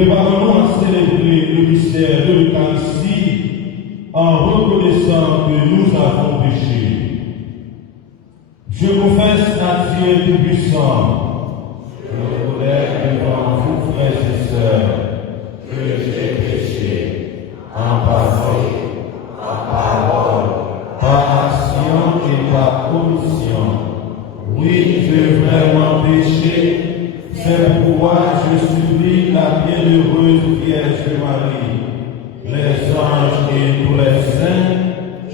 Préparons-nous à célébrer le mystère de l'Eucharistie en reconnaissant que nous avons péché. Je confesse à Dieu Tout-Puissant, je reconnais devant vous, frères et sœurs, que j'ai péché en pensée, en parole, par action et par commission. Oui, j'ai vraiment péché. C'est pourquoi je supplie la bienheureuse Vierge Marie, les anges et tous les saints,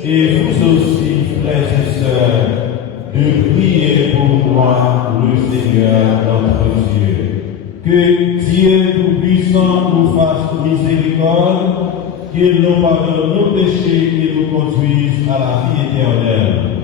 et vous aussi, frères et sœurs, toi, le Seigneur notre Dieu. Que Dieu Tout-Puissant nous fasse miséricorde, qu'il nous pardonne nos péchés et nous conduise à la vie éternelle.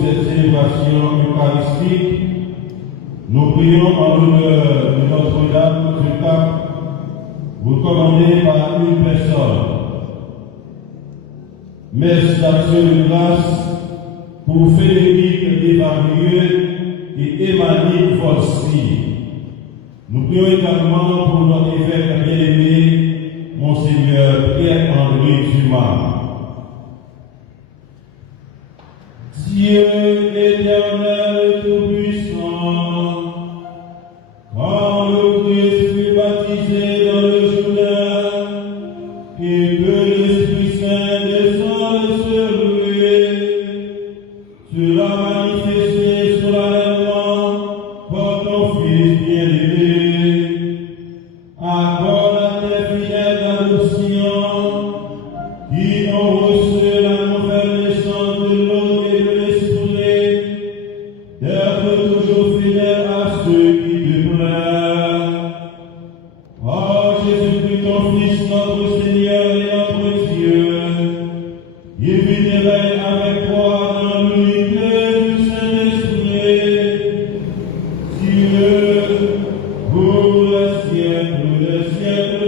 cette célébration eucharistique, nous prions en l'honneur de Notre-Dame du Cap, recommandée par une personne. Messe d'action de grâce pour Frédéric Desvarieux et Emmanuel Volsky. Nous prions également pour notre évêque bien-aimé, Monseigneur Pierre-André Dumas. Dieu éternel tout-puissant, quand le Christ fut baptisé dans le Jourdain, et que l'Esprit Saint descende sur lui, tu l'as manifesté solennellement par ton Fils bien-aimé. Accorde à tes fidèles d'adoption, qui ont reçu la nouvelle naissance de l'eau et de l'Esprit, d'être toujours fidèles à ceux qui te plaisent. Par Jésus-Christ, ton Fils, notre Seigneur et notre Dieu, il vit et règne avec toi dans l'unité du Saint-Esprit, Dieu, pour les siècles des siècles.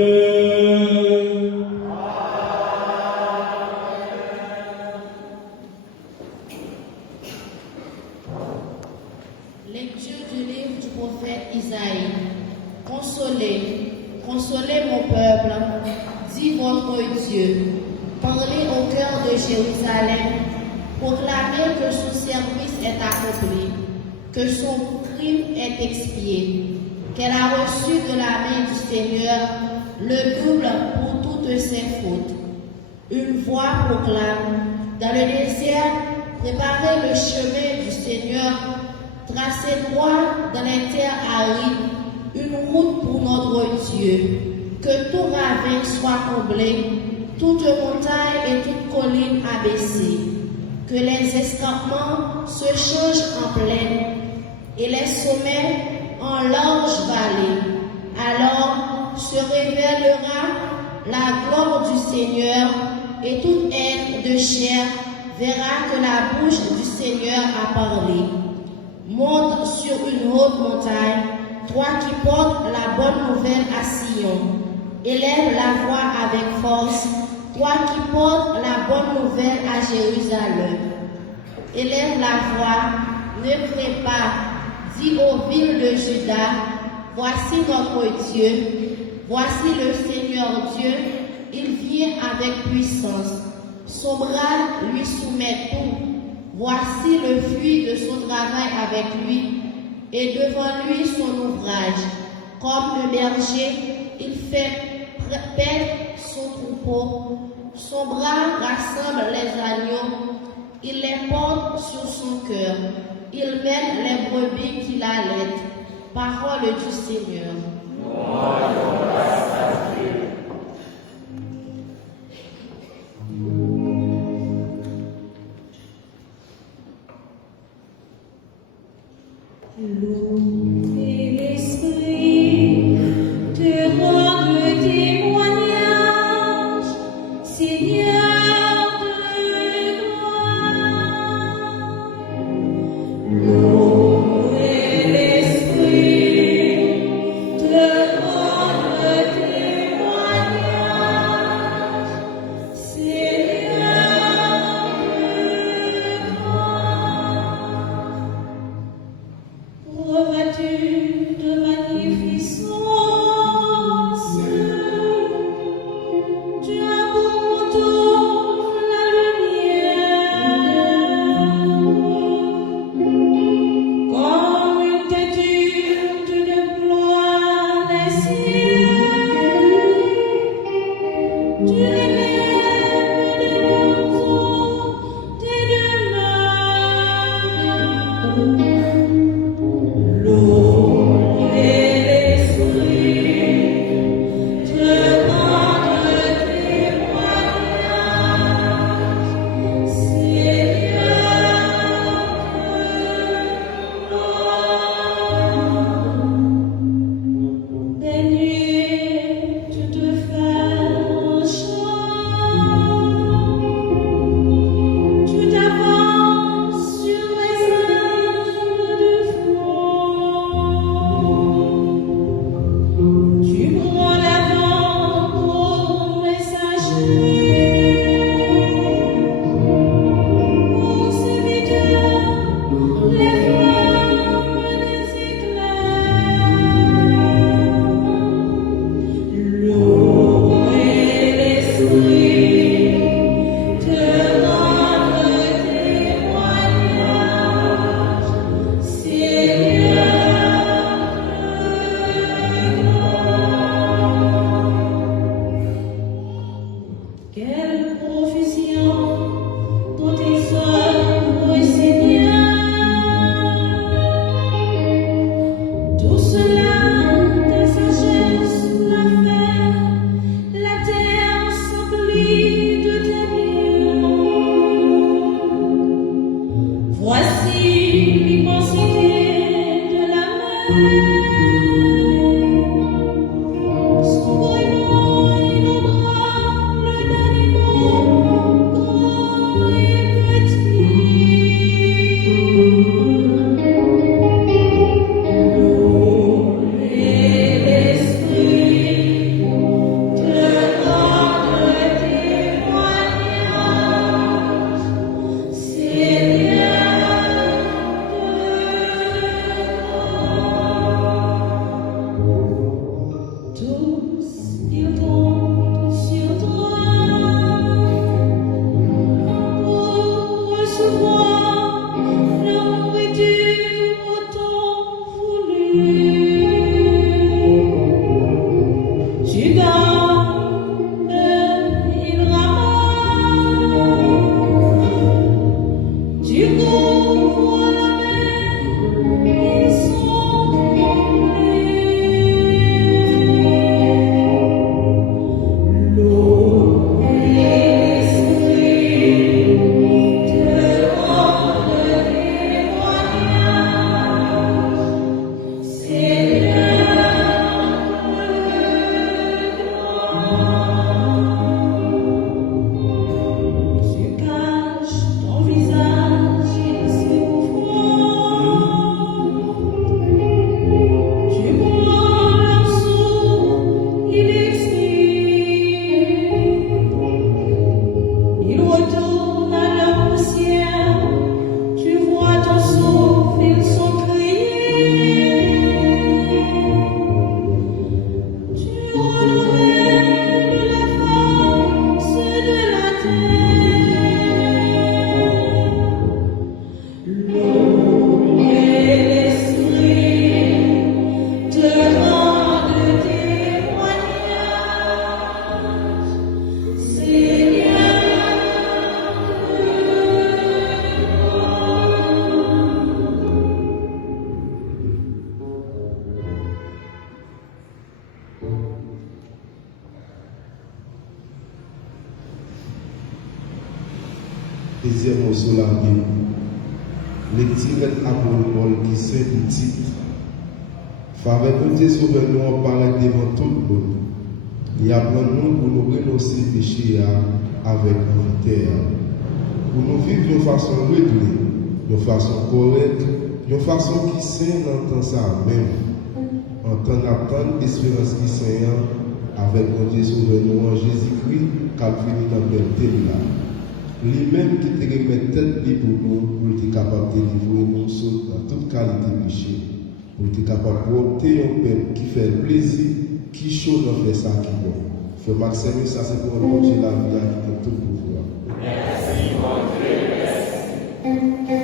Lecture du livre du prophète Isaïe. Consolez, consolez mon peuple, dit votre Dieu. Parlez au cœur de Jérusalem, proclamez que son service est accompli, que son crime est expié, qu'elle a reçu de la main du Seigneur le double pour toutes ses fautes. Une voix proclame, dans le désert, préparez le chemin du Seigneur, tracez droit dans les terres arides, une route pour notre Dieu. Que tout ravin soit comblé, toute montagne et toute colline abaissée. Que les escarpements se changent en plaine et les sommets en larges vallées. Alors se révélera la gloire du Seigneur et tout être de chair verra que la bouche du Seigneur a parlé. Monte sur une haute montagne, toi qui portes la bonne nouvelle à Sion. Élève la voix avec force, toi qui portes la bonne nouvelle à Jérusalem. Élève la voix, ne crains pas, dis aux villes de Juda, voici notre Dieu, voici le Seigneur Dieu, il vient avec puissance. Son bras lui soumet tout. Voici le fruit de son travail avec lui, et devant lui son ouvrage. Comme le berger, il fait paître son troupeau. Son bras rassemble les agneaux, il les porte sur son cœur. Il mène les brebis qu'il allaite. Parole du Seigneur. L'eau et l'esprit te rendent témoignage, Seigneur de gloire. L'eau et l'esprit te rendent témoignage, Seigneur de gloire. Revêtu de magnificence, tu as pour tout la lumière, comme une têtue tu déploies les cieux, tu lèves les monceaux tes deux mains. L'eau et l'esprit te rendent témoignage, Seigneur de gloire. Des nuées, tu te fais un chant, Quelle profusion dans tes œuvres, Seigneur. Tout cela, ta sagesse l'a fait, la terre s'emplit de tes biens. Voici l'immensité de la mer. Son brûlant innombrable d'animaux, grands et petits. L'eau et l'esprit te rendent témoignage, Seigneur. Tous ils comptent sur toi pour recevoir la nourriture au temps voulu. Tu donnes, ils ramassent. Tu couvres la mer, ils sont comblés. L'eau et l'esprit te rendent témoignage, Seigneur. Tu caches ton visage, il s'épouvante. Tu prends leur souffle, il expire. Ils retournent à leur poussière. Tu vois ton souffle, ils sont criés. Tu renouvelles la force de la terre. L'eau et l'esprit te rendent témoignage, Seigneur. Deuxième mot sur la Bible. Lecture apôtre Paul qui c'est du titre. Faveur de Dieu sauve nous en parlant devant tout le monde. Il apprend nous pour nous renoncer péché avec vérité. Pour nous vivre de façon réglée, de façon correcte, de façon qui saine en temps ça même. En temps d'attendre espérance qui saine avec mon Dieu sauve nous en Jésus-Christ, car fini dans le belle là. Lui-même qui te remet tête vie pour nous, pour être capable de délivrer nous dans toute qualité de péché, pour être capable d'opter un peuple qui fait plaisir, qui chaud dans faire ça qui est bon. Frère Maxime, ça c'est pour un Dieu la vie qui a tout pouvoir. Merci, mon Dieu, merci. Alléluia.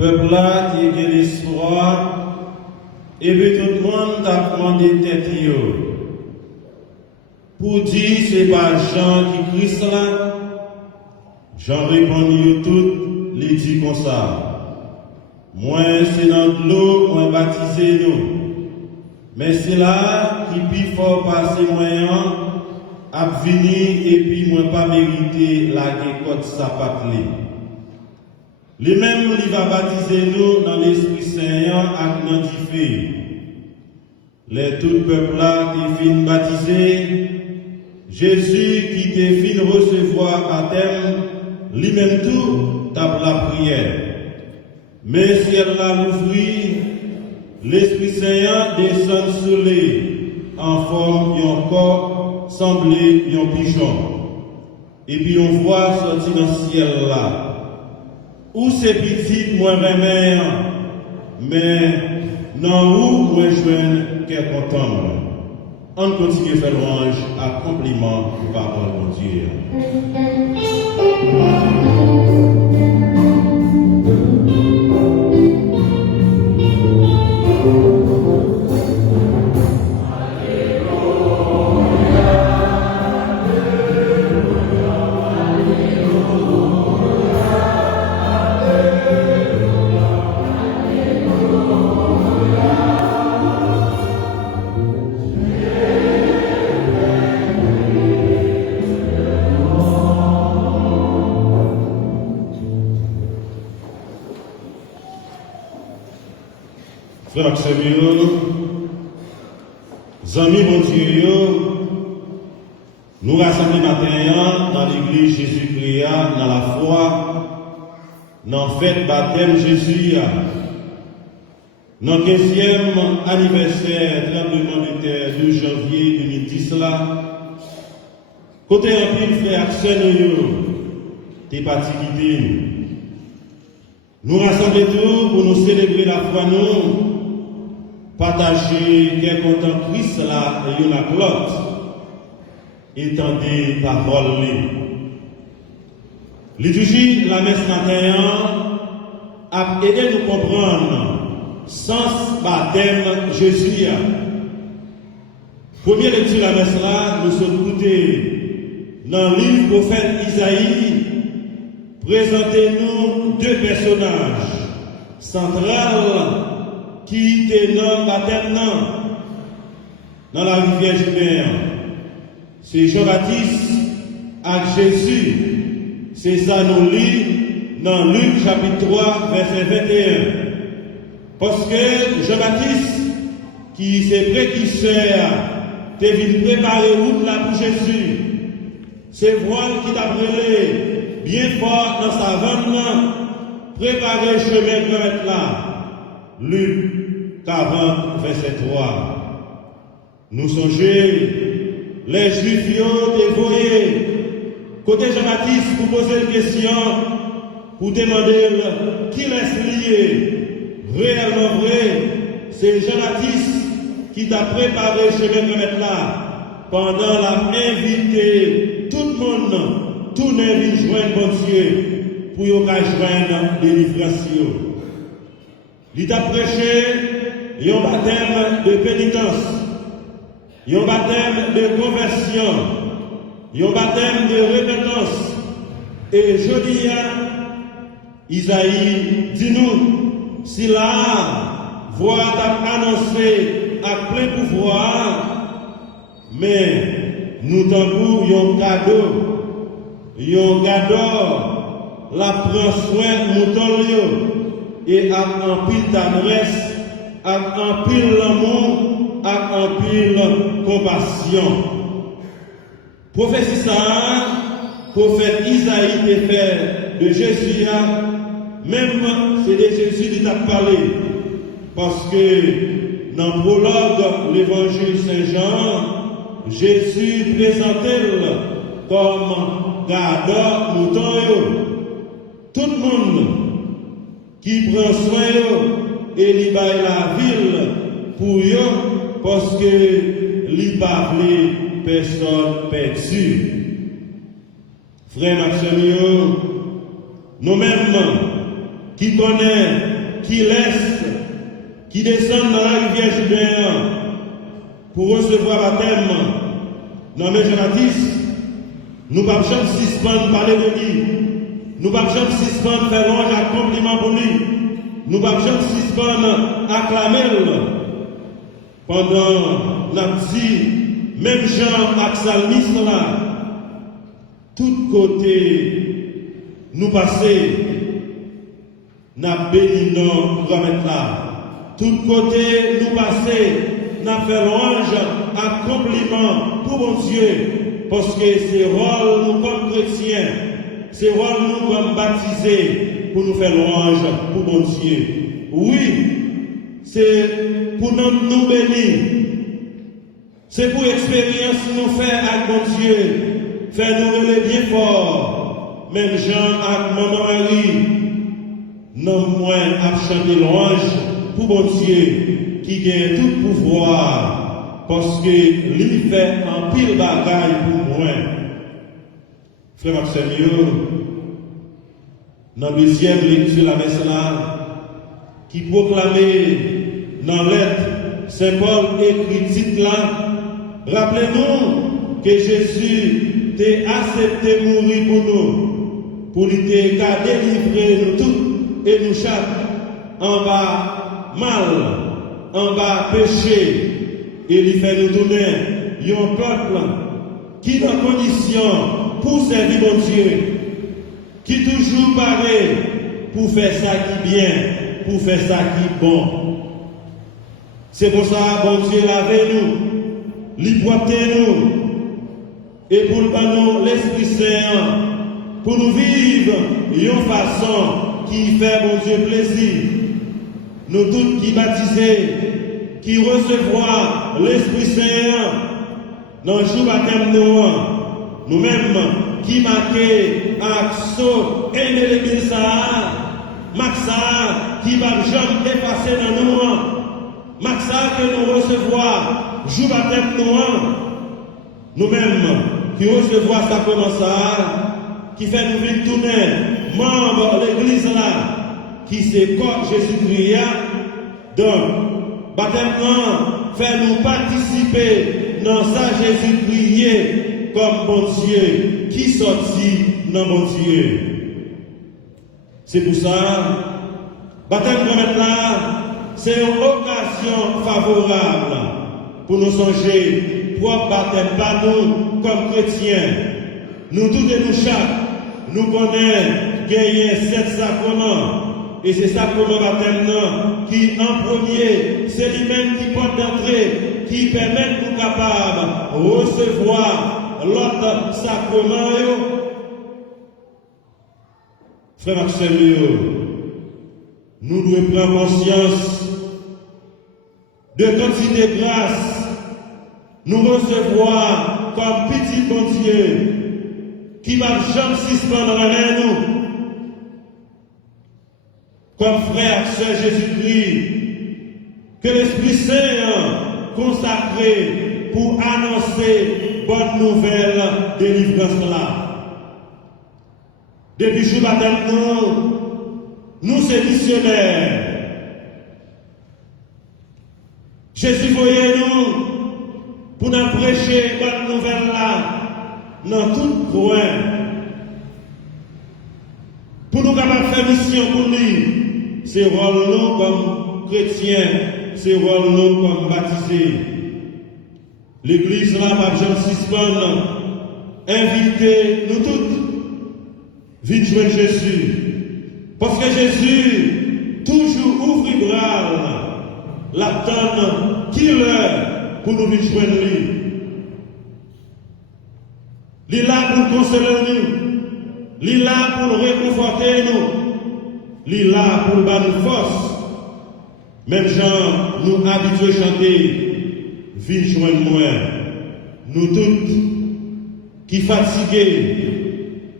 peuple là qui a l'espoir, et puis tout le monde a demandé tête pour dire c'est pas Jean qui Christ là. Jean répond tout, les dit comme ça. Moi c'est dans l'eau, moi baptisé nous. Mais c'est là qui puis fort passer moyen à venir et puis moi pas mérité la côte sa patrie. Lui-même il va baptiser nous dans l'Esprit Saint avec nantifé. Les tout peuple là qui fin baptisé, Jésus qui te fin recevoir baptême, lui-même tout tape la prière. Mais si elle l'a ouvert, l'Esprit Saint descend sur lui en forme d'un corps semblé d'un pigeon. Et puis on voit sortir dans le ciel là. Où c'est petit, moi remets, mais non où moi je qu'est content. On continue à faire louange à compliment par mon Dieu. Frères et amis bon Dieu, nous rassemblons matin dans l'église Jésus-Christ, dans la foi, dans la fête baptême Jésus, dans le 15e anniversaire tremblement de terre 12 janvier 2010 là, côté un pile frère Axel, t'es particulier. Nous rassemblons tous pour nous célébrer la foi nous. Partager quel content Christ là et une à l'autre. Étendez parole. Liturgie, la messe matin a aidé nous comprendre sens baptême Jésus. Première lecture de la messe là, nous sommes écoutés dans le livre prophète Isaïe. Présentez-nous deux personnages centrales qui étaient dans le baptême dans la rivière Judée. C'est Jean-Baptiste avec Jésus. C'est ça nous lit dans Luc chapitre 3 verset 21. Parce que Jean-Baptiste, qui s'est précurseur, t'es venu préparer route là pour Jésus. C'est voile qui t'a brûlé bien fort dans sa vanne, préparer chemin pour être là. Luc 40, verset 3. Nous songeons, les Juifs dévoyés, côté Jean-Baptiste, pour poser une question, pour demander qui laisse lié. Réellement vrai, c'est Jean-Baptiste qui t'a préparé le chemin de mettre là, pendant la invité tout le monde, tout le monde joindre bon Dieu, pour y joindre délivrance. Il t'a prêché un baptême de pénitence, un baptême de conversion, un baptême de repentance. Et je dis, Isaïe, dis-nous, si là, voix t'a annoncé à plein pouvoir, mais nous t'envoyons un cadeau, la prend soin mouton et à un pile d'adresse, à un pile l'amour, à un pile compassion. Prophétie ça, prophète Isaïe te fait de Jésus, même c'est de Jésus qui t'a parlé, parce que dans le prologue, l'évangile Saint-Jean, Jésus présentait comme gardeur mouton. Tout le monde qui prend soin et il va la ville pour eux parce que il pas personne perdue. Frères Maxime, nous-mêmes qui connaît, qui laisse, qui descend dans la rivière Jourdain pour recevoir baptême dans mes Jean-Baptiste, nous ne pouvons pas suspendre parler de lui. Nous ne pouvons pas suspendre faire louange à compliment pour lui. Nous ne pouvons pas suspendre acclamer pendant la dit, même Jean Axalmiste là, tout côté, nous passer, n'a béni non remettre là. Tout côté, nous passer, n'a fait louange à compliment pour mon Dieu, parce que c'est rôle nous comme chrétiens, c'est rôle nous comme baptisés pour nous faire louange pour mon Dieu. Oui, c'est pour nous bénir. C'est pour expérience nous faire avec mon Dieu, faire nous relever bien fort. Même Jean avec maman Marie, non moins à chanter louange pour mon Dieu qui gagne tout pouvoir parce que lui fait un pile bagaille pour moi. Frère Maxime, dans la deuxième lecture de la messe là, qui proclamait dans lettre Saint Paul écrit titre là, rappelez-nous que Jésus t'a accepté mourir pour nous délivrer nous tous et nous chaque en bas mal, en bas péché, et il fait nous donner un peuple qui est en condition pour servir mon Dieu, qui toujours pareil pour faire ça qui est bien, pour faire ça qui est bon. C'est pour ça, bon Dieu, lavez-nous, libérez-nous, et pour nous, l'Esprit Saint, pour nous vivre d'une façon qui fait, bon Dieu, plaisir. Nous tous qui baptisés, qui recevrons l'Esprit Saint dans le jour baptême nous-mêmes, qui marquons Axo et l'église Maxa, qui va jamais effacer dans nous, Maxa que nous recevons, jour baptême nous-mêmes, qui recevons sacrement ça, qui fait nous vivre tourner, membres de l'église là, qui c'est corps Jésus-Christ, donc, baptême fait nous participer dans sa Jésus-Christ comme bon Dieu, qui sortit dans bon Dieu. C'est pour ça, baptême là, c'est une occasion favorable pour nous songer, pour baptême par nous comme chrétiens. Nous tous et nous chaque, nous connaissons gagner 7 sacrements. Et c'est sacrement baptême qui, en premier, c'est lui-même qui porte d'entrée, qui permet nous capables de recevoir l'autre sacrement. Frère Maxime, nous devons prendre conscience de quantité de grâce nous recevoir comme petit bon Dieu qui va jamais suspendre dans nous. Comme frère, sœur Jésus-Christ, que l'Esprit Saint consacré pour annoncer bonne nouvelle délivrance là. Depuis jour baptême, nous sommes missionnaires. Jésus voyait nous pour nous prêcher bonne nouvelle là dans tout coin. Pour nous capables de faire mission pour lui. C'est rôle nous comme chrétiens, c'est rôle nous comme baptisés. L'église là, pas besoin de suspendre. Invitez nous toutes. Vite joindre Jésus. Parce que Jésus toujours ouvre les bras, l'attend qui l'heure pour nous vite joindre lui. Il est là pour consoler nous. Il est là pour réconforter nous. Il est là pour nous donner force. Même gens nous habitués à chanter, viens joindre moi. Nous tous qui fatigués,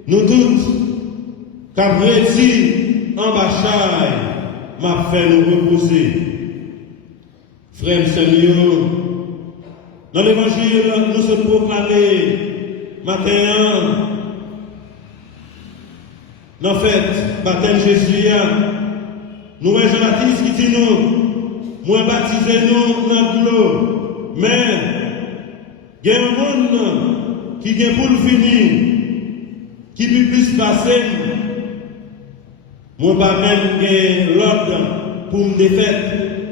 nous tous qui avons réussi en bachai, m'a fait nous reposer. Frères et sœurs, dans l'évangile, nous sommes proclamés matin. En fait, baptême Jésus, Nous, Jean-Baptiste qui dit nous, moi baptisé nous dans l'eau. Mais, il y a un monde qui vient pour le finir, qui peut plus passer. Moi, pas même l'ordre pour me défaire.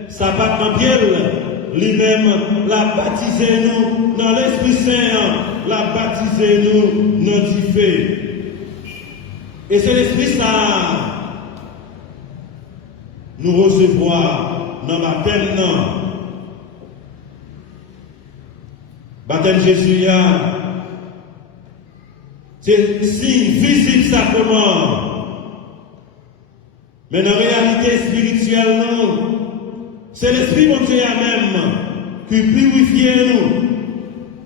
Ça part en pied, lui-même, l'a baptisé nous dans l'Esprit Saint, l'a baptisé nous dans du feu. Et c'est l'Esprit ça nous recevoir dans la baptême. Baptême Jésus, c'est signe visible sacrement. Mais dans la réalité spirituelle, non. C'est l'Esprit mon Dieu même qui purifie nous.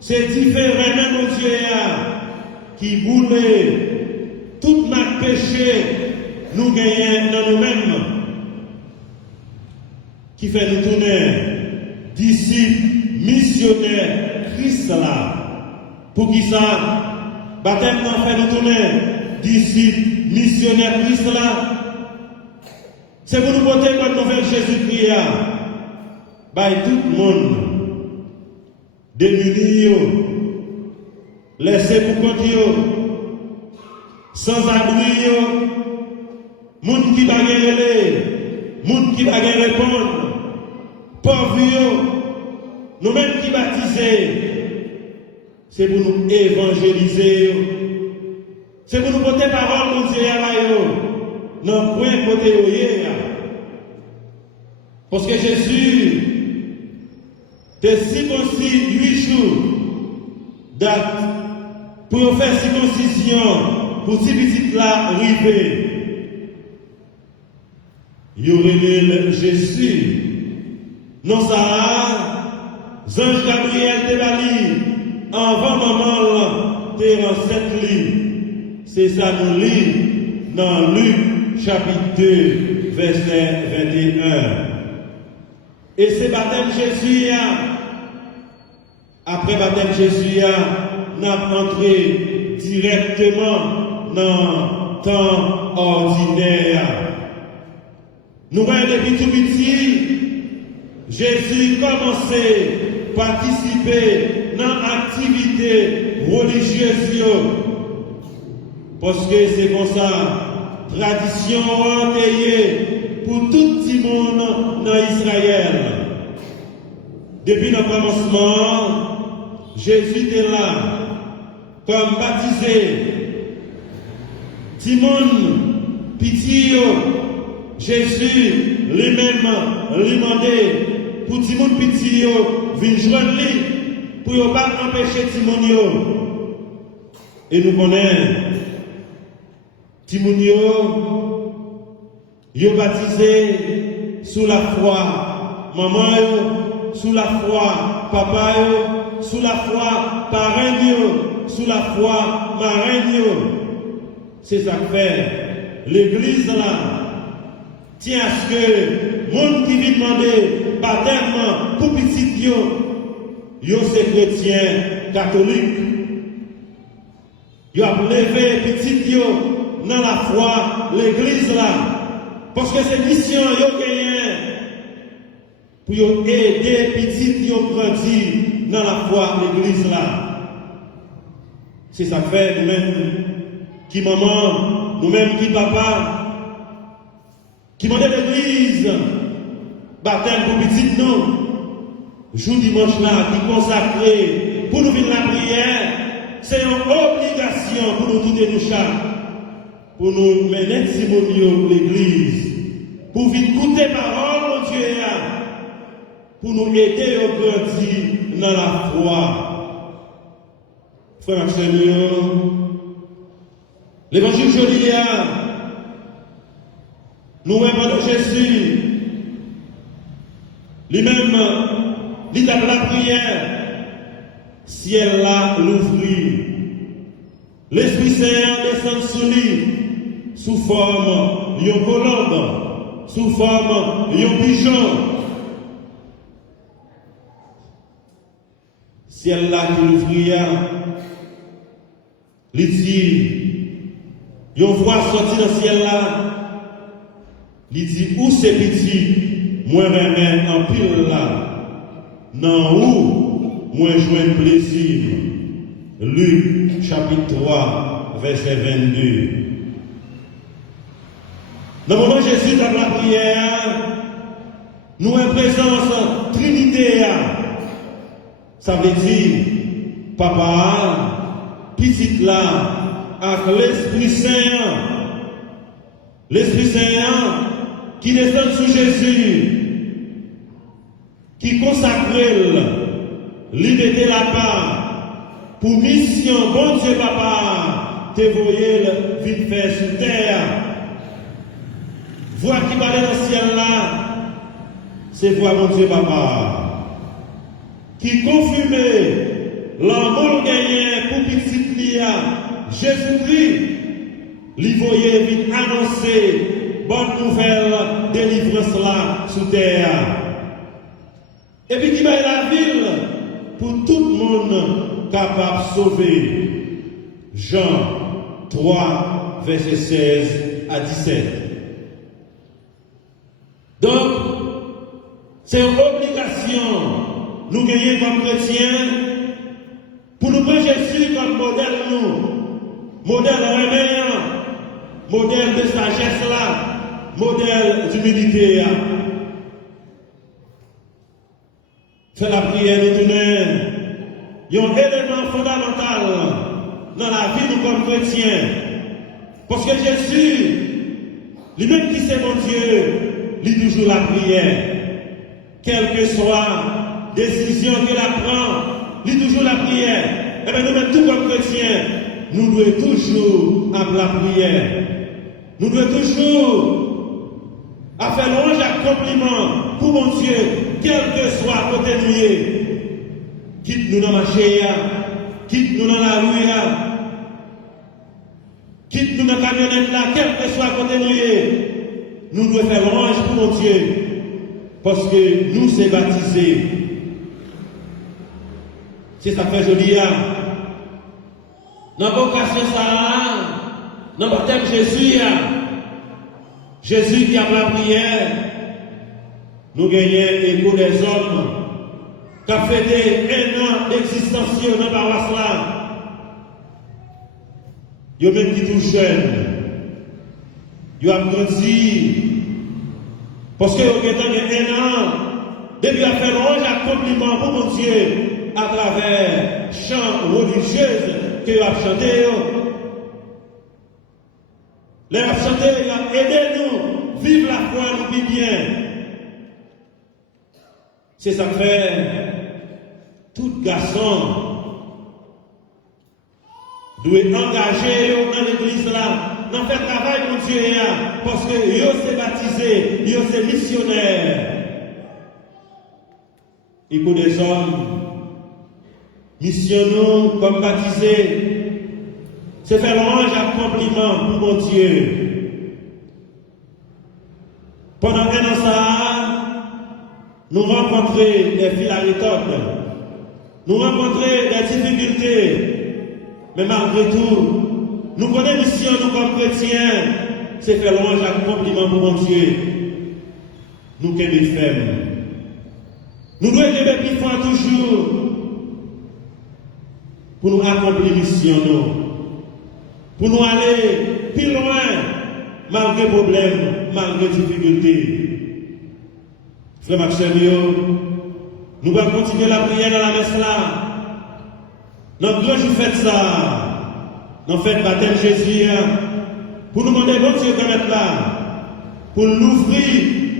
C'est différent mon Dieu qui voulait tout notre péché nous gagner dans nous-mêmes. Qui fait nous tourner disciples, missionnaires, Christ là. Pour qui ça? Baptême fait nous tourner disciples, missionnaires, Christ là. C'est pour nous porter notre nouvelle Jésus-Christ. By tout le monde, démunis, laissés pour compte, sans abri, monde qui va gagner, monde qui va répondre, pauvres, nous-mêmes qui baptisés, c'est pour nous évangéliser, c'est pour nous porter parole, mon Dieu, non, point côté. Parce que Jésus, t'es circoncis 8 jours, date, pour faire circoncision, pour ces petites là arriver. Il y aurait Jésus. Non, ça, Ange Gabriel te bali, avant maman, t'es en 7 livres. C'est ça nous lit dans Luc, chapitre 2, verset 21. Et c'est baptême Jésus, après baptême Jésus, nous avons entré directement dans le temps ordinaire. Nous voyons depuis tout petit, Jésus commençait à participer dans l'activité religieuse. Parce que c'est comme ça, tradition pour tout le monde dans Israël. Depuis le commencement, Jésus était là, comme baptisé. Timon, pitié, Jésus lui-même lui demandait pour Timon pitié, venir joindre lui, pour ne pas empêcher Timon. Et nous connaissons, Timon, ils ont baptisé sous la foi. Maman, sous la foi. Papa, sous la foi. Parents, sous la foi. Marraine. C'est ça que fait. L'église là, tient à ce que le monde qui vient demander baptême pour petit yo c'est chrétien catholique. Yo a levé petit yo dans la foi, l'église là. Parce que c'est mission yo gagné pour aider petit yo grandir dans la foi l'église là. C'est ça fait nous-mêmes qui maman, nous-mêmes qui papa, qui demande l'église baptême pour petit nous. Jour dimanche là qui consacré pour nous venir la prière, c'est une obligation pour nous toutes nous chaque. Pour nous mener Simonio l'église, pour venir écouter parole, mon Dieu, pour nous aider à grandir dans la foi. Frère Seigneur, l'évangile joli, nous voyons Jésus, lui-même, il a la prière, ciel là l'ouvrit, l'Esprit Saint descend sur lui. Sous forme d'un colombe, sous forme d'un pigeon. Ciel là qui l'ouvria, il dit, une voix sortie dans le ciel là, Il dit, où c'est petit, moi remède en pile là, non où, moi joins plaisir. Luc chapitre 3, verset 22. Dans le moment où Jésus dans la prière, nous avons présence Trinité. Ça veut dire, Papa, petit là, avec l'Esprit Saint. L'Esprit Saint qui descend sur Jésus, qui consacre liberté la part pour mission, bon Dieu Papa, te voyer vite faire sur terre. Voix qui parlait dans le ciel là, c'est voix bon Dieu Papa, qui confirme l'amour gagné pour petit Lia, Jésus-Christ. Lui voyait vite annoncer bonne nouvelle délivrance là sous terre. Et puis qui va la ville pour tout le monde capable de sauver. Jean 3, verset 16 à 17. Donc, c'est une obligation nous gagner comme chrétiens pour nous prendre Jésus comme modèle modèle réveillant. Modèle de sagesse là, modèle d'humilité là. C'est la prière nous tourner. Il y a un élément fondamental dans la vie nous comme chrétiens. Parce que Jésus, lui-même qui c'est mon Dieu, lit toujours la prière. Quelle que soit décision qu'il prend, lit toujours la prière. Et bien nous-mêmes tout comme chrétiens, nous devons toujours avoir la prière. Nous devons toujours faire louange et compliment pour mon Dieu, quel que soit côté nous. Quitte nous dans ma chérie, quitte nous dans la rue, quitte nous dans la camionnette là, quel que soit côté nous devons faire louange pour mon Dieu. Parce que nous sommes baptisés. C'est ça fait joli. Dans la vocation ça, dans le baptême Jésus, Jésus qui a la prière, nous gagnons l'écho des hommes, qui a fêté un an d'existence dans la paroisse là. Ils ont même qui tout jeune, ils ont grandi, parce qu'ils ont gagné un an, depuis à faire louange à compliment pour mon Dieu, à travers chants religieux qu'ils ont chanté. Les chanter, aidez-nous, vive la foi, nous vivons bien. C'est ça que fait tout garçon doit engager dans l'église là, dans faire travail pour Dieu, parce que yo c'est baptisé, yo c'est missionnaire. Et pour des hommes, missionnons comme baptisés. C'est faire louange à compliment pour mon Dieu. Pendant un an, ça, nous rencontrons des fils à méthode. Nous rencontrons des difficultés. Mais malgré tout, nous connaissons mission, nous comme chrétiens, c'est faire louange à compliment pour mon Dieu. Nous qui sommes fermes. Nous devons être plus forts toujours pour nous accomplir mission. Pour nous aller plus loin, malgré problèmes, malgré difficultés. Frère Maxime, nous allons continuer la prière dans la messe là. Dans le grand jour fait ça. Dans le fait baptême Jésus. Pour nous demander bon Dieu comme être là. Pour nous ouvrir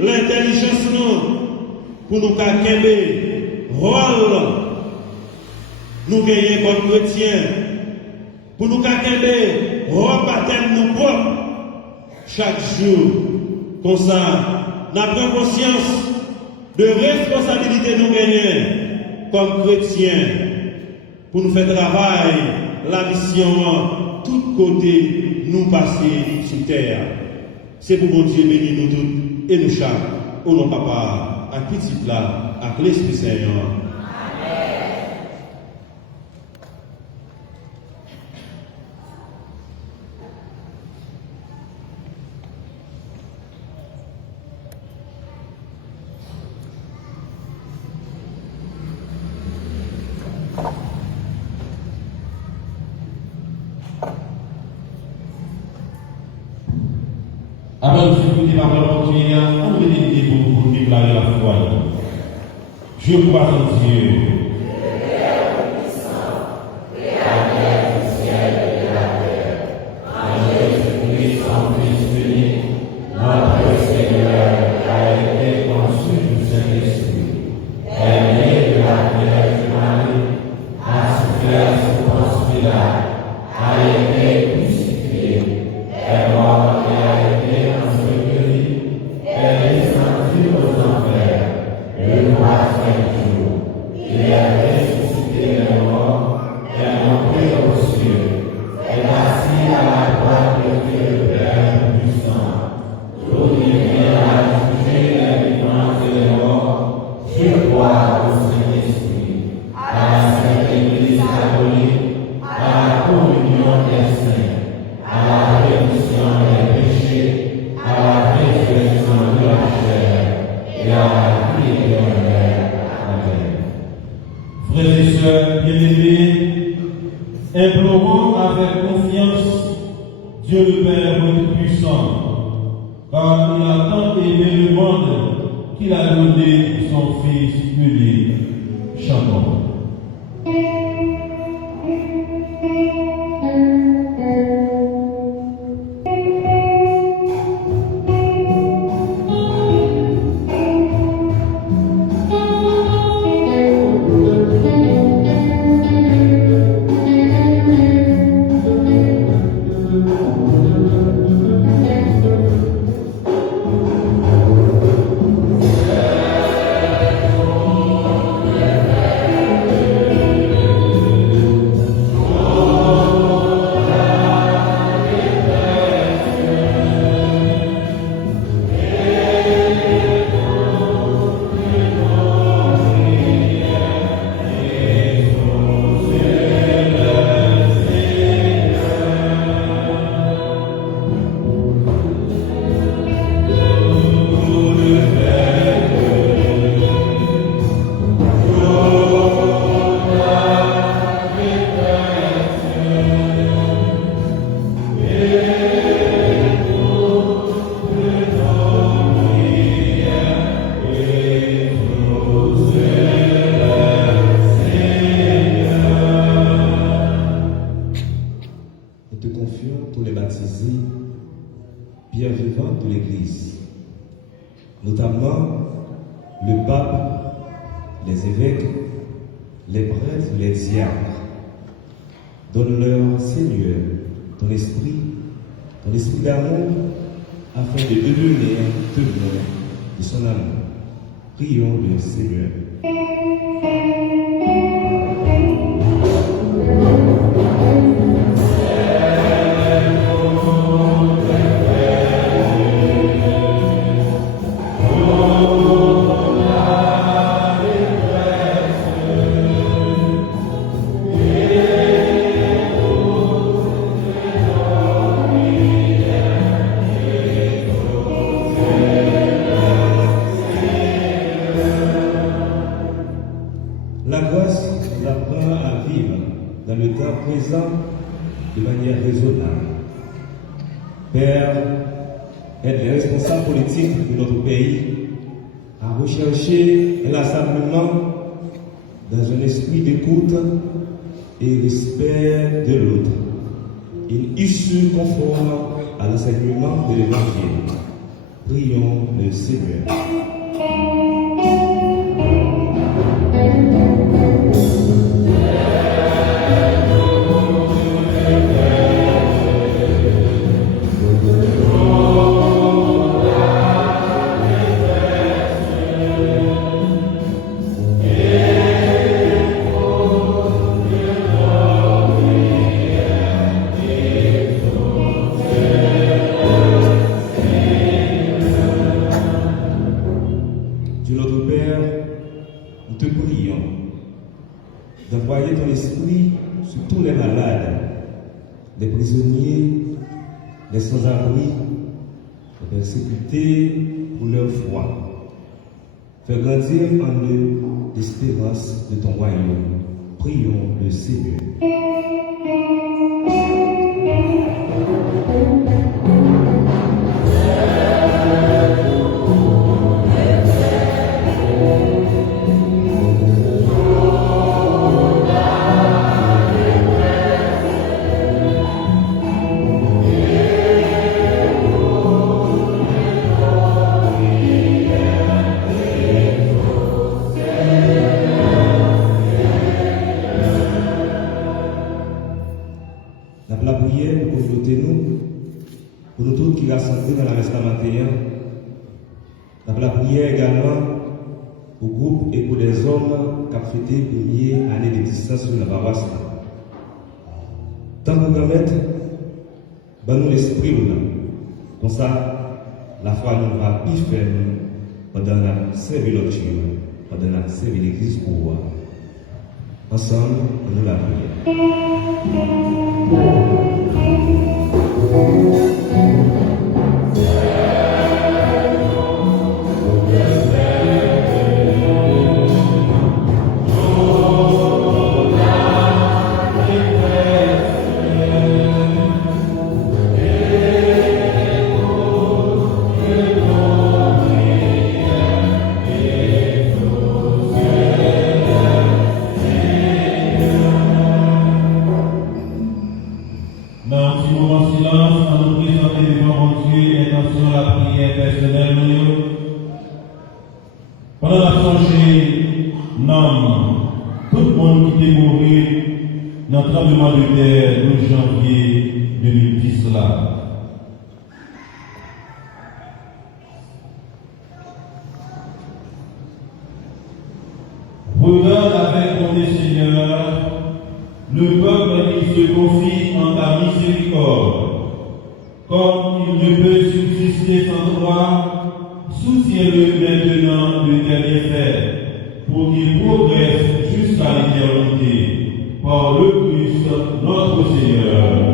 l'intelligence nous. Pour nous calquer rôle. Nous gagner comme chrétiens. Pour nous calquer rebaptême nous propres. Chaque jour. Comme ça, nous avons conscience de responsabilité nous gagner comme chrétiens pour nous faire travail, la mission, tout côté nous passer sur terre. C'est pour mon Dieu bénir nous tous et nous chaque, au nom papa, à petit là, à l'Esprit Saint. Avant de écouter la parole de Dieu, on veut dire pour déclarer la foi. Je crois en Dieu. Frères et sœurs bien-aimés, implorons avec confiance Dieu le Père Tout-Puissant, car il a tant aimé le monde qu'il a donné son Fils unique. Chantons. pierre vivante de l'Église, notamment le pape, les évêques, les prêtres, les diacres. Donne-leur, Seigneur, ton esprit d'amour, afin de devenir témoins de son amour. Prions le Seigneur. La grâce nous apprend à vivre dans le temps présent de manière raisonnable. Père, aide les responsables politiques de notre pays à rechercher inlassablement, dans un esprit d'écoute et respect de l'autre, une issue conforme à l'enseignement de l'Évangile. Prions le Seigneur. Dieu notre Père, nous te prions d'envoyer ton esprit sur tous les malades, les prisonniers, les sans-abri, les persécutés pour leur foi. Fais grandir en eux l'espérance de ton royaume. Prions le Seigneur. pour nous tous qui rassemblés dans la messe matin, dans la prière également, au groupe et pour les hommes qui ont fêté la première année d'existence sur la paroisse. Tant que nous permettons, nous l'esprit, comme ça, la foi nous va plus ferme pendant la servir l'autre, pendant la servir l'église pour voir. Ensemble, nous la prière. Regarde avec mon Seigneur, le peuple qui se confie en ta miséricorde. Comme il ne peut subsister sans toi, soutiens-le maintenant de tes bienfaits, pour qu'il progresse jusqu'à l'éternité, par le Christ notre Seigneur.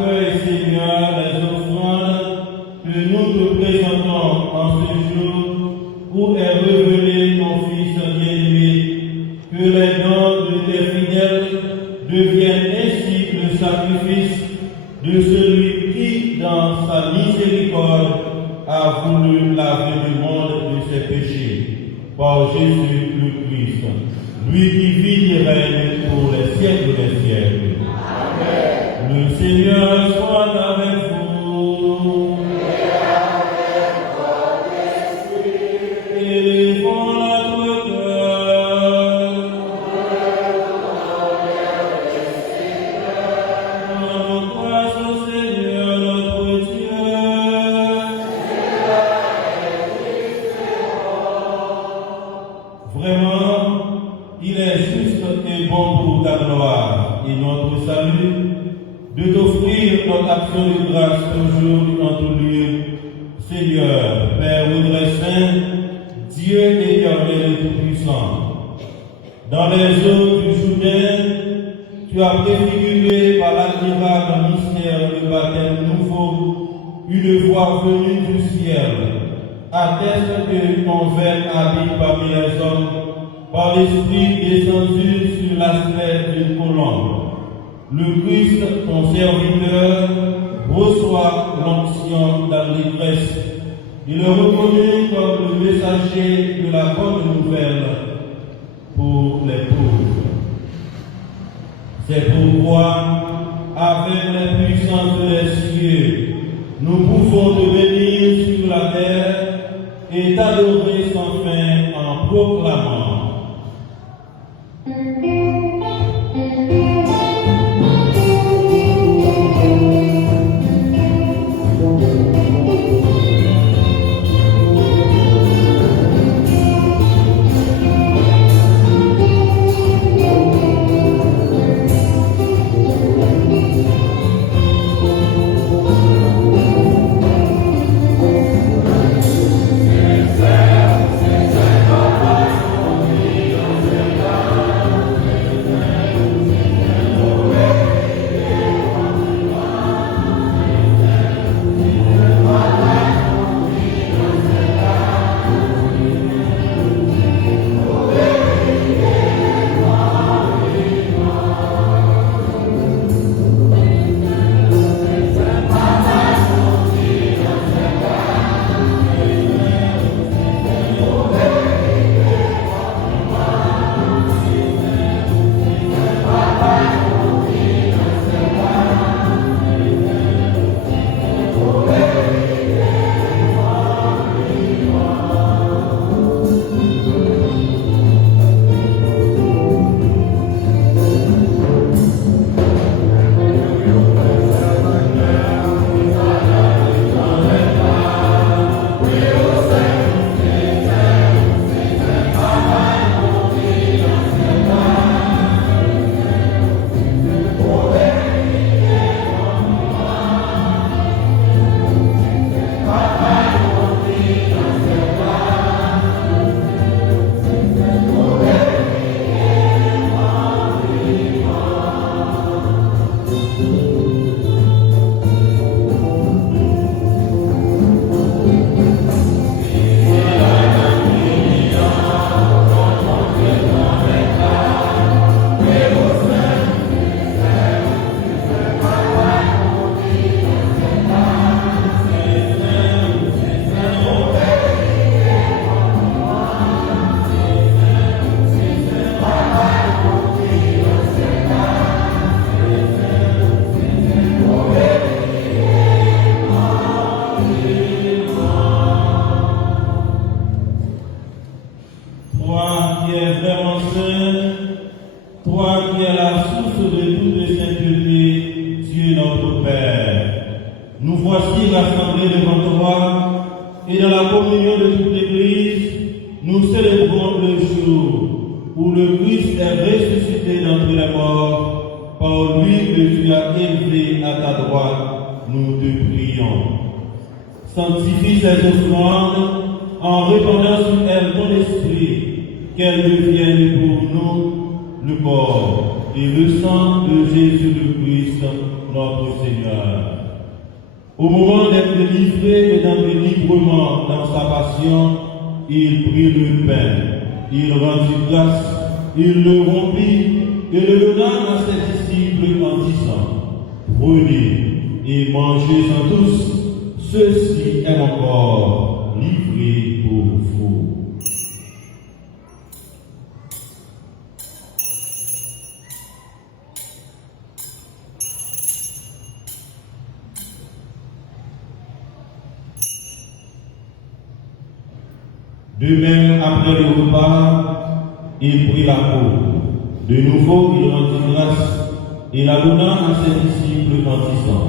accueille, Seigneur, les offrandes que nous te présentons en ce jour où est révélé ton Fils bien-aimé, que les dons de tes fidèles deviennent ainsi le sacrifice de celui qui, dans sa miséricorde, a voulu laver le monde de ses péchés. Par Jésus le Christ, lui qui vit et règne pour les siècles des siècles. Amen. Le Seigneur soit avec vous. Et avec votre esprit. Élevons notre cœur. Rendons grâce au Seigneur notre Dieu. Vraiment, il est juste et bon pour ta gloire et notre salut de t'offrir notre action de grâce toujours en tout lieu. Seigneur, Père Audrey Saint, Dieu éternel et tout-puissant, dans les eaux du Jourdain, tu as préfiguré par l'admirable mystère de baptême nouveau une voix venue du ciel, atteste que ton Verbe habite parmi les hommes, par l'Esprit descendu sur l'aspect d'une colombe. Le Christ, ton serviteur, reçoit l'onction d'allégresse. Il est reconnu comme le messager de la bonne nouvelle pour les pauvres. C'est pourquoi, avec les puissances des cieux, nous pouvons te bénir sur la terre et t'adorer sans fin en proclamant. Nous voici rassemblés devant toi, et dans la communion de toute l'Église, nous célébrons le jour où le Christ est ressuscité d'entre les morts, par lui que tu as élevé à ta droite, nous te prions. Sanctifie ces offrandes en répandant sur elles ton esprit, qu'elles deviennent pour nous le corps et le sang de Jésus le Christ, notre Seigneur. Au moment d'être délivré et d'entrer librement dans sa passion, il prit le pain, il rendit grâce, il le rompit et le donna à ses disciples en disant, prenez et mangez-en tous, ceci est encore livré pour vous. De même, après le repas, il prit la coupe. De nouveau, il rendit grâce et la donna à ses disciples en disant,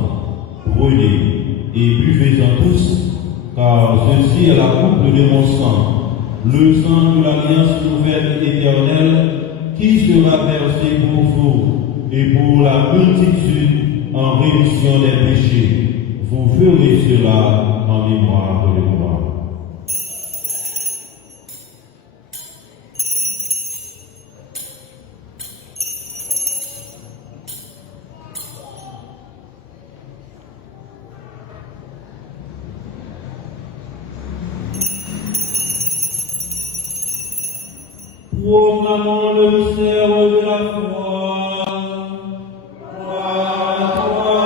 prenez et buvez-en tous, car ceci est la coupe de mon sang, le sang de l'alliance nouvelle et éternelle, qui sera versé pour vous et pour la multitude en rémission des péchés. Vous ferez cela en mémoire de moi. Proclamons le mystère de la foi. Gloire à toi,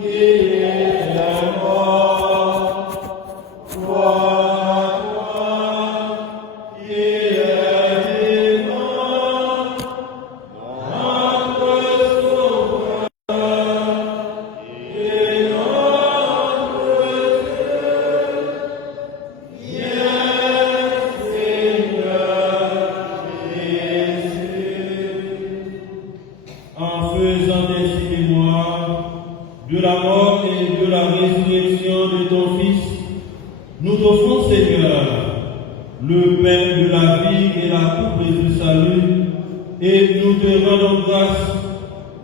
qui es mort. Gloire à toi, qui es vivant. Notre Sauveur et notre Dieu. Viens, Seigneur Jésus. En faisant ainsi mémoire de la mort et de la résurrection de ton Fils, nous t'offrons, Seigneur, le pain de la vie et la coupe du salut, et nous te rendons grâce,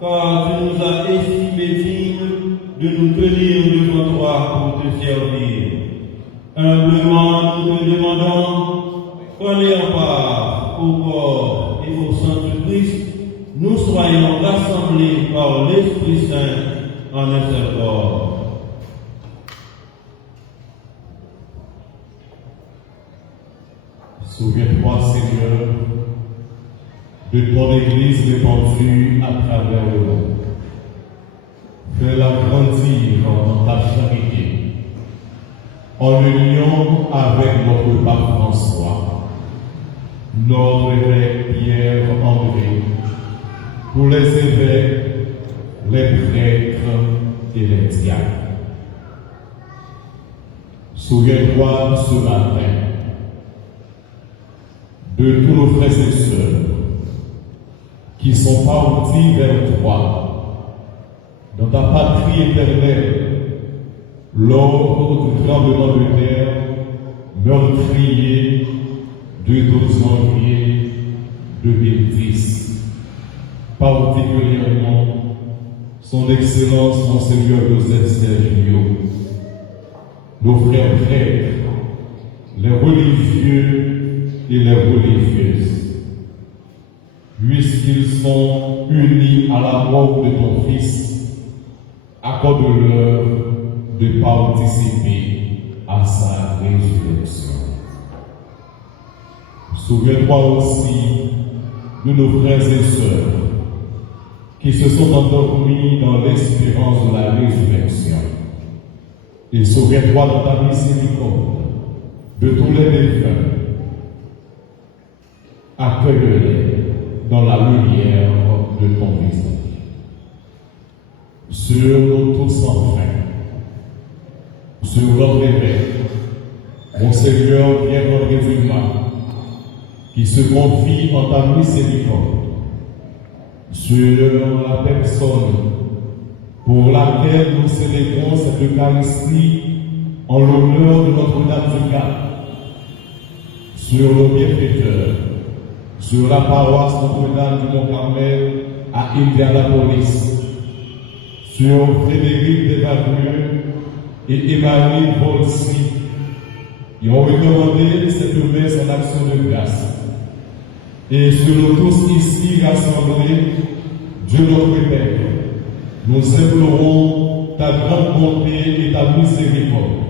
car tu nous as estimés dignes de nous tenir devant toi pour te servir. Humblement, nous te demandons, qu'en ayant part au corps et au sang de Christ, nous soyons rassemblés par l'Esprit Saint en un seul corps. Souviens-toi, Seigneur, de ton Église répandue à travers le monde. Fais-la grandir dans ta charité, en union avec notre pape François, notre évêque Pierre-André, tous les évêques, les prêtres et les diacres. Souviens-toi ce matin de tous nos frères et sœurs qui sont partis vers toi dans ta patrie éternelle lors du tremblement de terre meurtrier du 12 janvier 2010. Particulièrement son Excellence Monseigneur Joseph Sergio, nos frères prêtres, les religieux et les religieuses, puisqu'ils sont unis à la mort de ton Fils, accorde-leur de participer à sa résurrection. Souviens-toi aussi de nos frères et sœurs qui se sont endormis dans l'espérance de la résurrection. Et souviens-toi de ta miséricorde de tous les défunts. Accueille-les dans la lumière de ton visage. Sur nous tous enfin, sur notre évêque, Monseigneur Pierre-André Dumas, qui se confie en ta miséricorde, sur la personne pour laquelle nous célébrons cette Eucharistie en l'honneur de Notre-Dame du Cap, sur nos bienfaiteurs, sur la paroisse Notre-Dame du Mont-Carmel à Indianapolis, sur Frédéric Desvagneux et Emmanuel Bolsi, qui ont recommandé cette messe en action de grâce. Et sur nous tous ici rassemblés, Dieu notre Père, nous implorons ta grande bonté et ta miséricorde.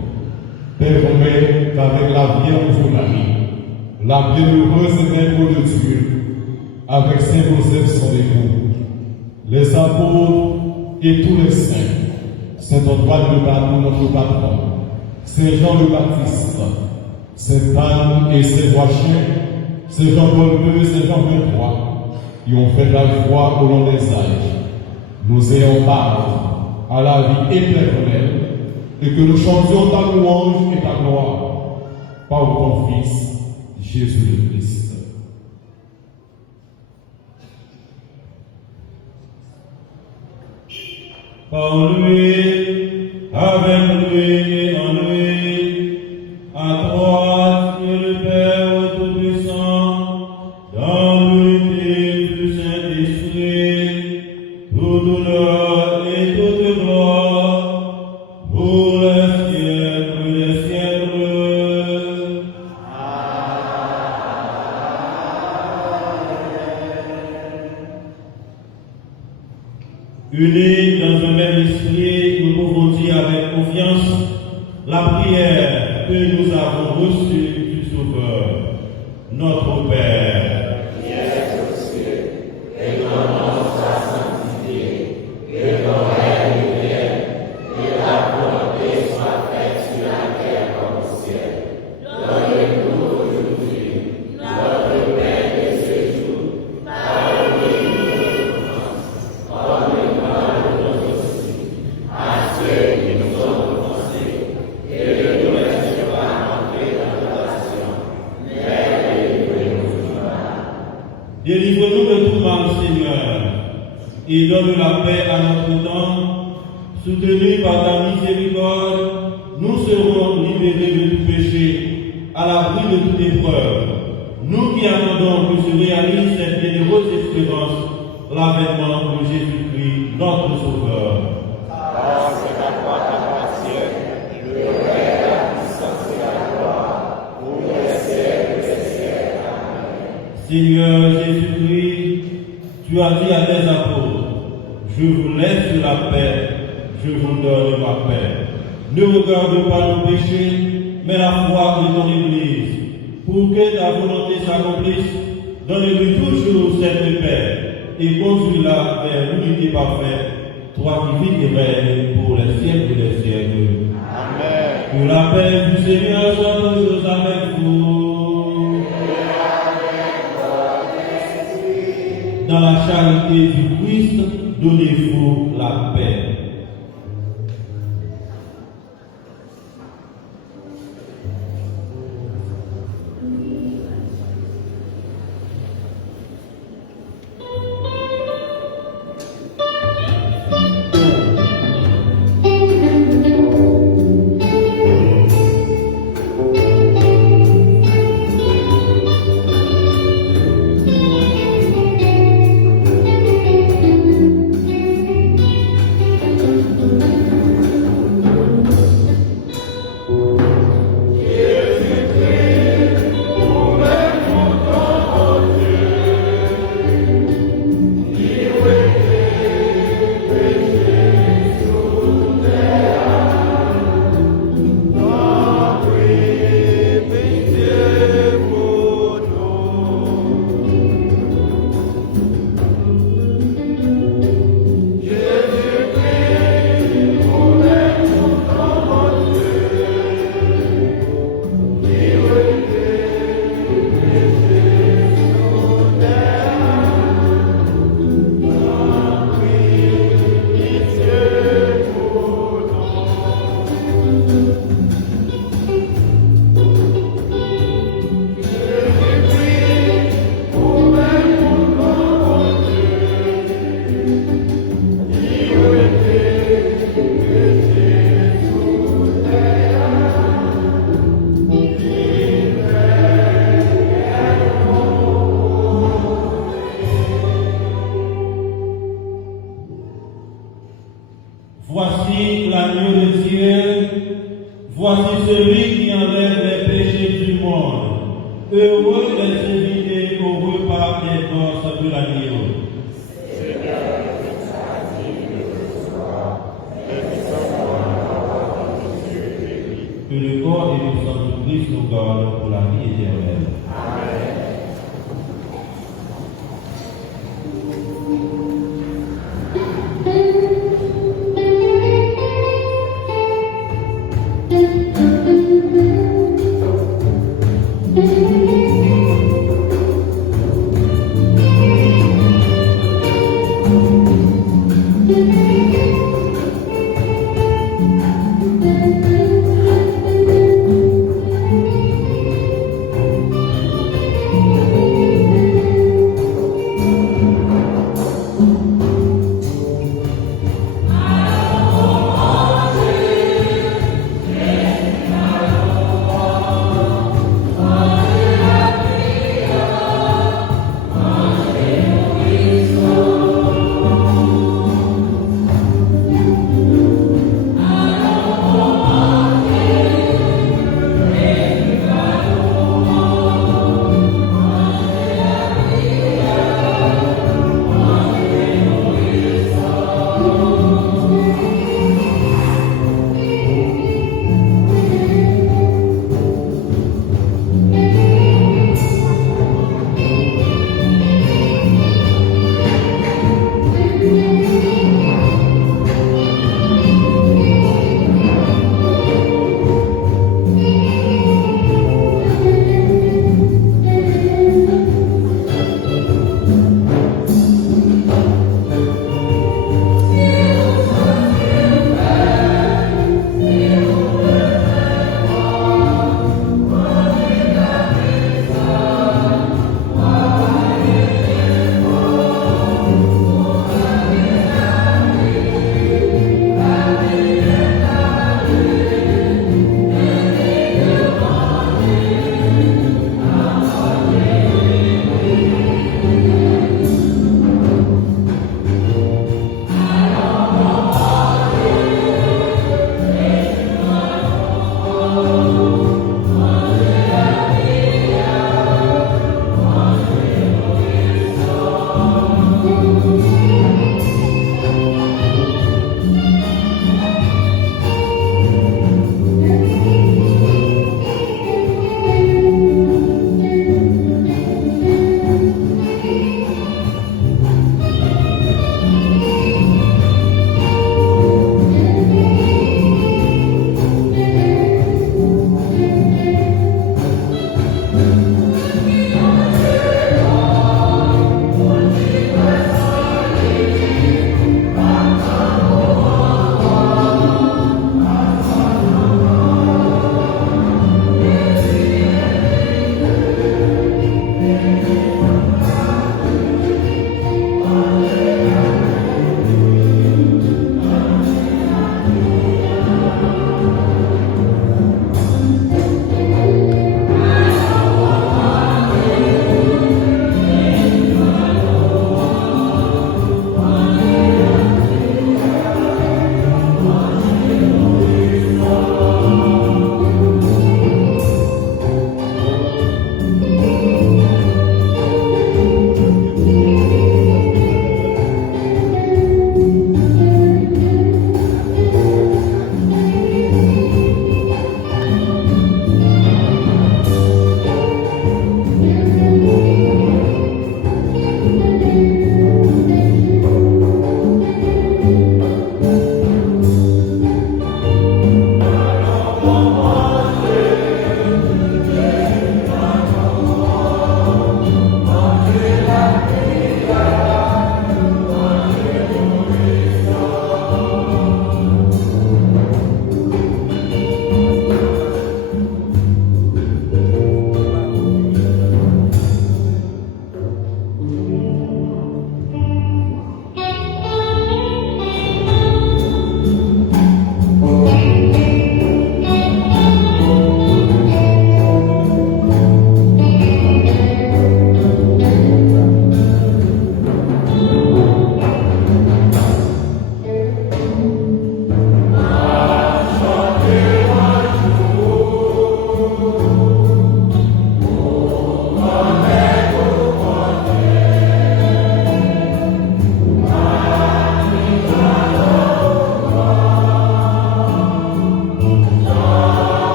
Permets qu'avec la Vierge Marie, la bienheureuse Mère de Dieu, avec Saint Joseph son époux, les apôtres et tous les saints, Saint Antoine de Padoue, notre patron, Saint Jean le Baptiste, Saint Anne et Saint Joachim, Saint Jean-Paul II et Saint Jean XXIII, qui ont fait la foi au long des âges, nous ayons part à la vie éternelle et que nous chantions ta louange et ta gloire par ton Fils, Jésus le Christ. Par lui, avec lui et en lui, à toi, Dieu le Père Tout-Puissant, dans l'unité du Saint-Esprit, toute honneur et toute gloire, pour les siècles des siècles. Unis dans un même esprit, nous pouvons dire avec confiance la prière que nous avons reçue du Sauveur, notre Père. Délivre-nous de tout mal, Seigneur, et donne la paix à notre temps. Soutenus par ta miséricorde, nous serons libérés de tout péché, à l'abri de toute épreuve. Nous qui attendons que se réalise cette généreuse espérance, l'avènement de Jésus-Christ, notre Sauveur. Seigneur Jésus-Christ, tu as dit à tes apôtres, je vous laisse la paix, je vous donne ma paix. Ne regarde pas nos péchés, mais la foi de ton Église. Pour que ta volonté s'accomplisse, donne-lui toujours cette paix et conduis-la vers l'unité parfaite, toi qui vis et règnes pour les siècles des siècles. Amen. Que la paix du Seigneur soit toujours avec vous. Dans la charité du Christ, donnez-vous la paix. Voici l'agneau de Dieu, voici celui qui enlève les péchés du monde. Heureux les invités au repas des noces de l'agneau. Seigneur, tu as dit de ce soir, que le corps et le sang de Christ nous gardent pour la vie éternelle.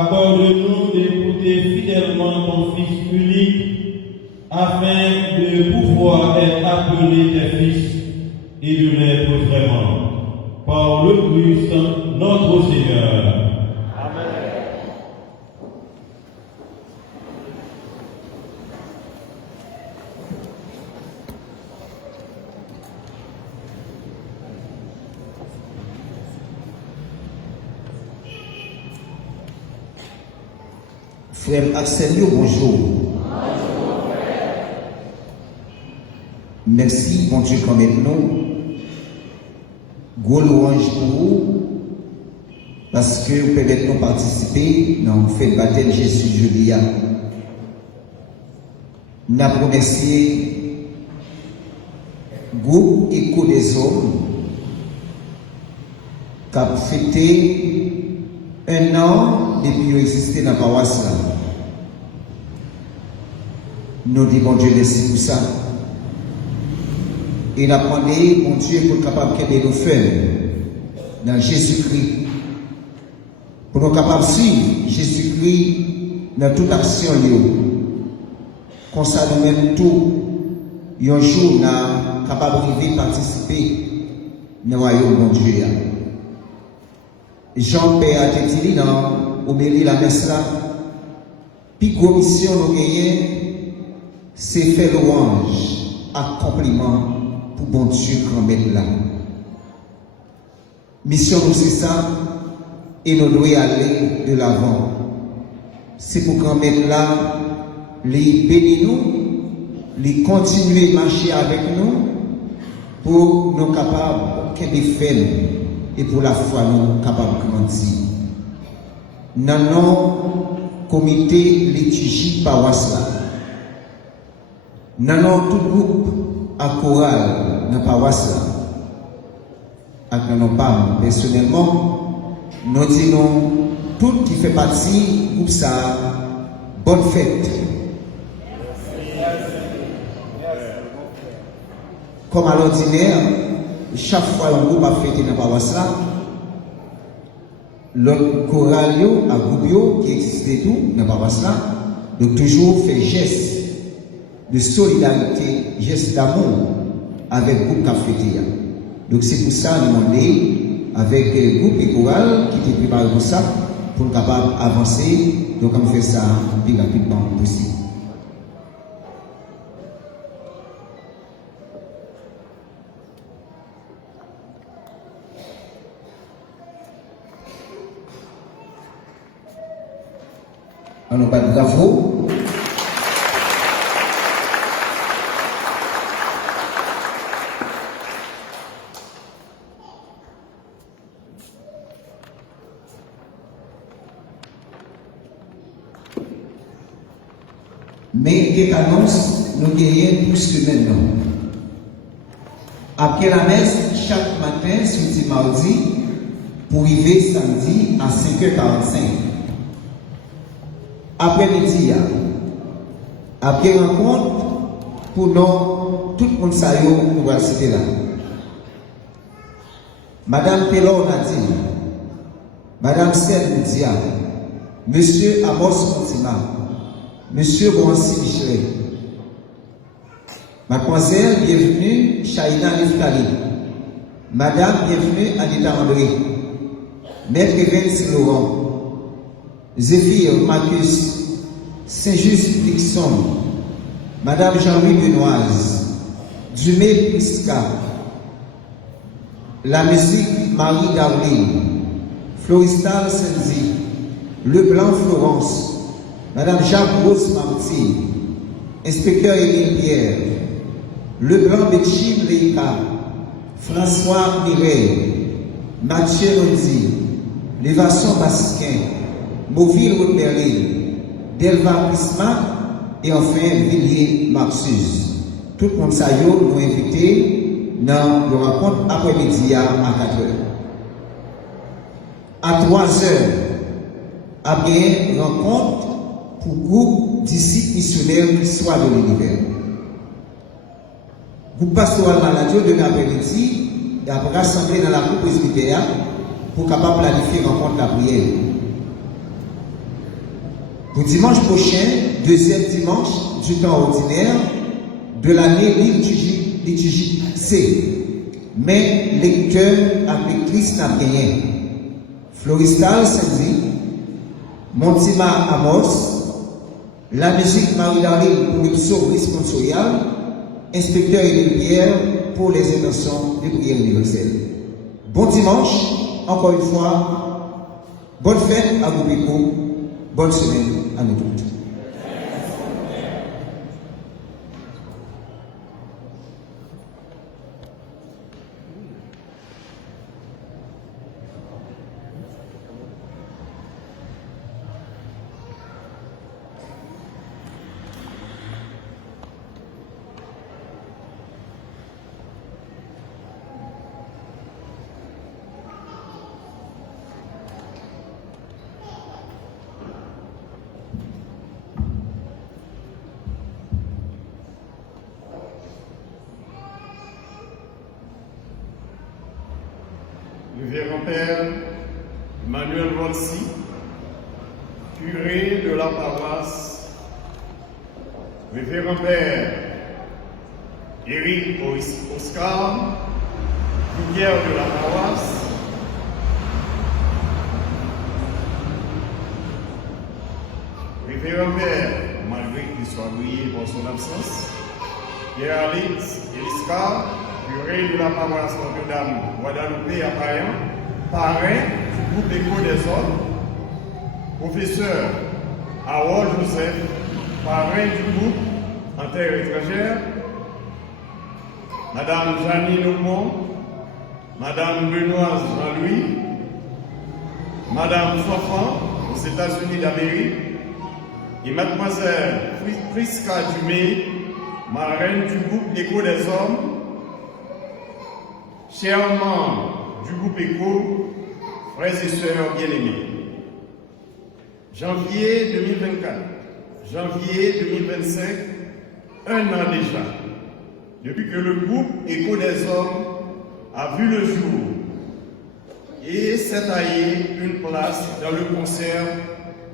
accorde-nous d'écouter fidèlement ton Fils unique, afin de pouvoir être appelés tes fils et de l'être vraiment. Par le Christ, notre Seigneur. Frère Axelio, bonjour. Merci, bon Dieu, quand même nous. Gros louange pour vous, parce que vous permettez de participer dans le fait de baptême Jésus Julia. Nous avons remercié le groupe Écho des Hommes qui a fêté un an depuis qu'il existait dans la paroisse. Nous disons bon Dieu merci pour ça. Et nous apprenons, mon Dieu, pour être capable de nous faire dans Jésus-Christ. Pour nous capables de suivre Jésus-Christ dans toute action. Comme ça, nous même tout, un jour, nous sommes capables de participer dans le royaume de mon Dieu. Jean-Père a été dit dans l'homélie la messe là, puis la mission nous gagnons, c'est faire louange, accomplissement pour bon Dieu qu'on mette là. Mission nous c'est ça, et nous devons aller de l'avant. C'est pour qu'on mette là, les bénir nous, les continuer à marcher avec nous, pour nous capables de faire, et pour la foi nous capables de grandir. Dans nos comités liturgiques paroisse là, dans tout groupe à chorale dans la paroisse là, avec nos parents personnellement, nous disons tout qui fait partie du groupe ça, bonne fête. Comme à l'ordinaire, chaque fois un groupe a fêté dans la paroisse là, l'autre chorale à groupe qui existait tout dans la paroisse là, donc toujours fait geste de solidarité, geste d'amour avec le groupe qui a fêté. Donc c'est pour ça que nous demandons avec le groupe et chorale qui était préparé pour ça, pour être capable d'avancer, donc on fait ça le plus rapidement possible. On pas de bravo. Mais cette annonce, nous gagnons plus que maintenant. Après la messe, chaque matin, samedi mardi, pour arriver samedi à 5h45. Après-midi, après rencontre, pour nous, tout le monde sait où va citer là. Madame Pelor Nadine, Madame Sel Moudia, Monsieur Amos Montima, Monsieur Bronsi Michelet, Mademoiselle, bienvenue, Chaïna Neftali, Madame, bienvenue, Anita André, Maître Vince Laurent, Zéphir Marcus, Saint-Just Dixon, Madame Jean-Louis Benoise, Dumé Prisca, la musique Marie Darlene, Floristal Senzi, Leblanc Florence, Madame Jacques Rose Marty, Inspecteur Émile Pierre, Leblanc Betchim Leïka, François Mireille, Mathieu Ronzi, Lévasson Basquin, Mauville Route-Berlin, Delva Prisma et enfin Villiers Marsus. Tout le monde s'est nous invité dans le rencontre après-midi à 4h. À 3h, après rencontre pour groupe disciples missionnaires soit de l'univers. Groupe pastoral maladie de l'après-midi et après rassembler dans la coupe presbytère pour capable planifier rencontre la prière. Pour dimanche prochain, deuxième dimanche du temps ordinaire de l'année liturgique C. Mais lecteur avec Christ n'a rien. Floristal samedi, Montima Amos, la musique Marie-Darlene pour le psaume responsorial, inspecteur et Pierre pour les intentions de prière universelle. Bon dimanche, encore une fois, bonne fête à vous, bonne semaine à nous toutes. Révérend Père Emmanuel Volsi, curé de la paroisse, Révérend Père Éric Oscar, vicaire de la paroisse, Révérend Père, malgré qu'il soit brillé pour son absence, Pierre-Alix Eliscar, curé de la paroisse Notre-Dame Guadalupe à Payan, parrain du groupe Écho des Hommes, professeur Harold Joseph, parrain du groupe En Terre étrangère, Madame Janine Aumont, Madame Benoîse Jean-Louis, Madame Fafan aux États-Unis d'Amérique et Mademoiselle Prisca Dumé, marraine du groupe Écho des Hommes, chers membres du groupe Écho, frères et sœurs bien-aimés. Janvier 2024, janvier 2025, un an déjà, depuis que le groupe Écho des Hommes a vu le jour et s'est taillé une place dans le concert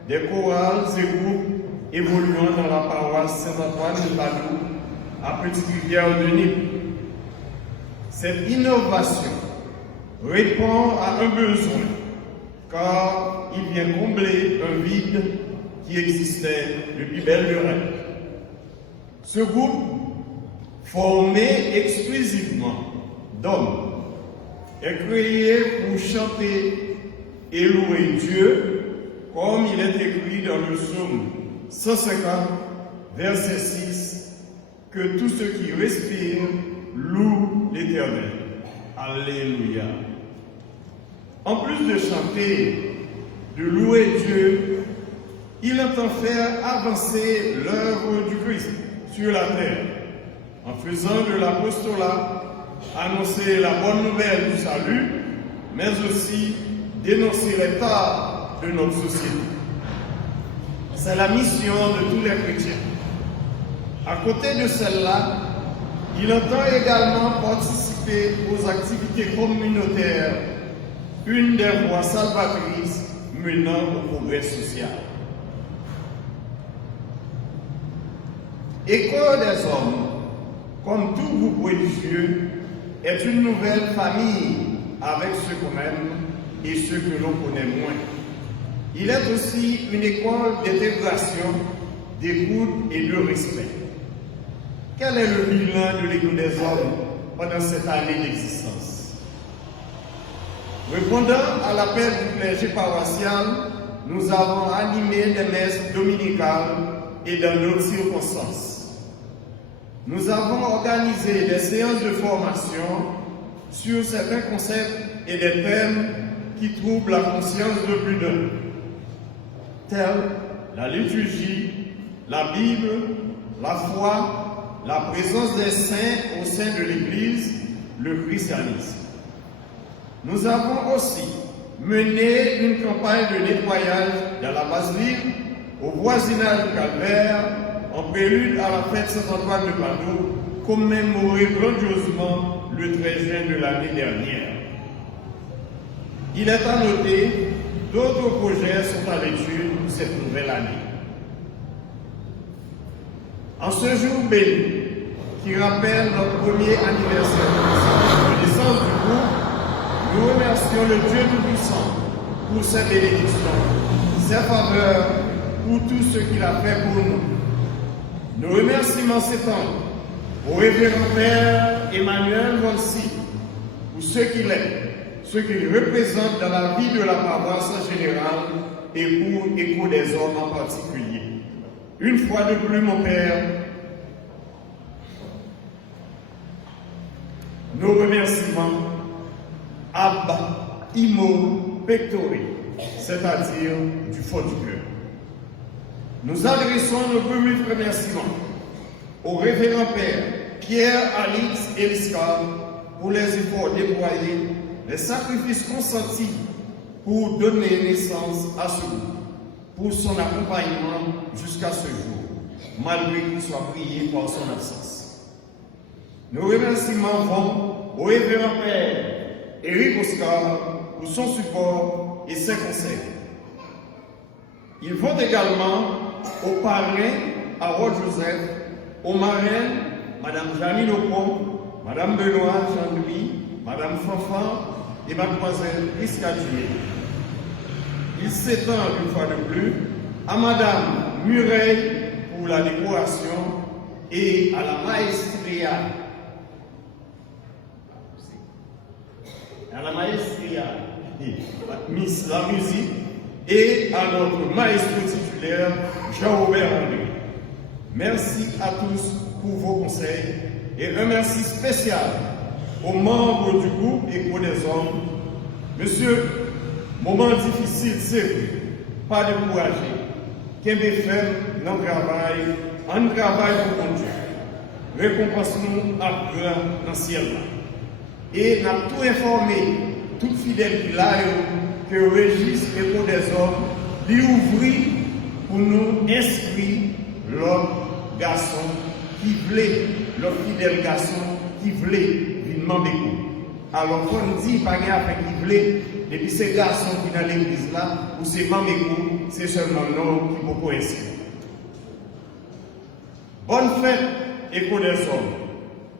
des chorales et groupes évoluant dans la paroisse Saint-Antoine de Padoue à Petite-Rivière de Nîmes. Cette innovation répond à un besoin, car il vient combler un vide qui existait depuis belle lurette. Ce groupe, formé exclusivement d'hommes, est créé pour chanter et louer Dieu, comme il est écrit dans le psaume 150, verset 6, que tous ceux qui respirent louent l'Éternel. Alléluia. En plus de chanter, de louer Dieu, il entend faire avancer l'œuvre du Christ sur la terre, en faisant de l'apostolat annoncer la bonne nouvelle du salut, mais aussi dénoncer les torts de notre société. C'est la mission de tous les chrétiens. À côté de celle-là, il entend également participer aux activités communautaires, une des voies salvatrices menant au progrès social. Écho des Hommes, comme tout groupe religieux, est une nouvelle famille avec ceux qu'on aime et ceux que l'on connaît moins. Il est aussi une école d'intégration, d'écoute et de respect. Quel est le bilan de l'Écho des Hommes pendant cette année d'existence? Répondant à l'appel du clergé paroissial, nous avons animé des messes dominicales et dans d'autres circonstances. Nous avons organisé des séances de formation sur certains concepts et des thèmes qui troublent la conscience de plus d'un, tels la liturgie, la Bible, la foi, la présence des saints au sein de l'Église, le christianisme. Nous avons aussi mené une campagne de nettoyage dans la basilique, au voisinage du Calvaire, en prélude à la fête Saint-Antoine de Padoue, commémorée grandiosement le 13 juin de l'année dernière. Il est à noter, d'autres projets sont à l'étude pour cette nouvelle année. En ce jour béni, qui rappelle notre premier anniversaire de naissance du groupe, nous remercions le Dieu Tout-Puissant pour ses bénédictions, ses faveurs, pour tout ce qu'il a fait pour nous. Nos remerciements s'étendent au révérend Père Emmanuel Volsi pour ce qu'il est, ce qu'il représente dans la vie de la paroisse en général et pour Écho des Hommes en particulier. Une fois de plus, mon Père, nos remerciements Abba Imo Pectori, c'est-à-dire du fond du cœur. Nous adressons nos premiers remerciements au révérend Père Pierre Alix Eliscar pour les efforts déployés, les sacrifices consentis pour donner naissance à ce groupe, pour son accompagnement jusqu'à ce jour, malgré qu'il soit prié par son absence. Nos remerciements vont au révérend Père Éric Oscar pour son support et ses conseils. Ils vont également au parrain Harold Joseph, aux marraines Madame Janine Ocon, Madame Benoît Jean-Louis, Madame Fanfan et Mademoiselle Iscadulé. Il s'étend une fois de plus à Madame Murray pour la décoration et à la maestria. Miss la musique et à notre maestro titulaire Jean-Robert André. Merci à tous pour vos conseils et un merci spécial aux membres du groupe Écho des Hommes. Monsieur, moment difficile, c'est vrai, pas découragé. Qu'un fait dans le travail, en travail pour mon Dieu. Récompense-nous à grand dans le ciel. Et n'a tout informé, tout fidèle qui l'a que le registre Écho des Hommes lui ouvrit pour nous inscrire l'homme garçon qui voulait, le fidèle garçon qui voulait vivement d'écho. Alors qu'on dit pas rien avec qui voulait, depuis ces garçons qui dans l'église là, ou ces maméco, c'est seulement nous qui pouvons inscrire. Bonne fête, Écho des Hommes.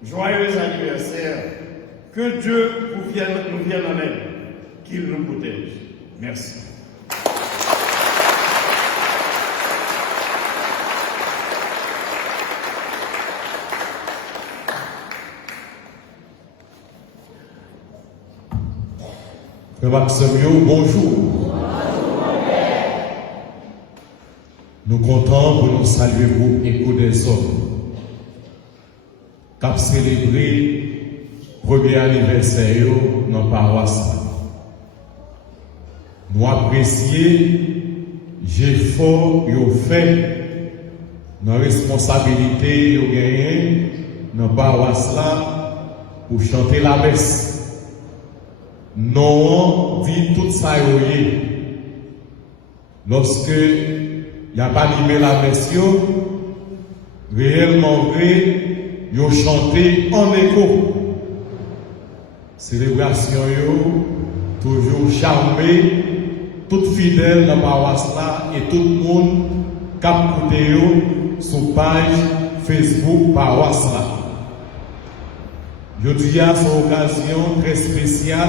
Joyeux anniversaire. Que Dieu nous vienne en aide, qu'il nous protège. Merci. Frère Maximio, bonjour. Nous comptons pour nous saluer le groupe Écho des Hommes, qui a célébré le premier anniversaire dans la paroisse. Nous apprécions l'effort qu'ils ont fait dans la responsabilité qu'ils ont gagnée dans la paroisse pour chanter la messe. Nous dit tout ça lorsque il n'y a pas animé la messe, réellement vrai, ils ont chanté en écho. Célébration toujours charmé, tout fidèle dans la paroisse là et tout le monde qui a écouté sur page Facebook paroisse là. Je dis à cette occasion très spéciale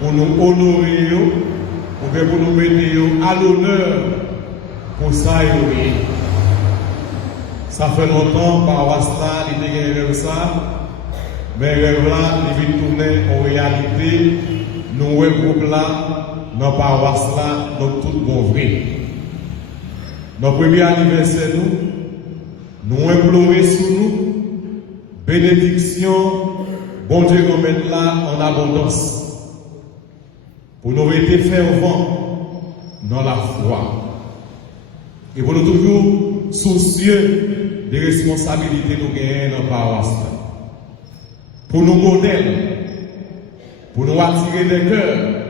pour nous honorer, pour nous mettre à l'honneur pour ça. Ça fait longtemps que paroisse là, il y a ça. Mais rêve là, il vient tourner en réalité, nous groupe là, dans la paroisse là, donc tout bon vrai. Notre premier anniversaire, nous implorons sur nous, bénédiction, bon Dieu nous mette là en abondance. Pour nous rester fervents dans la foi. Et pour nous toujours soucieux des responsabilités que nous gagnons dans la paroisse. Pour nous modèles, pour nous attirer des cœurs,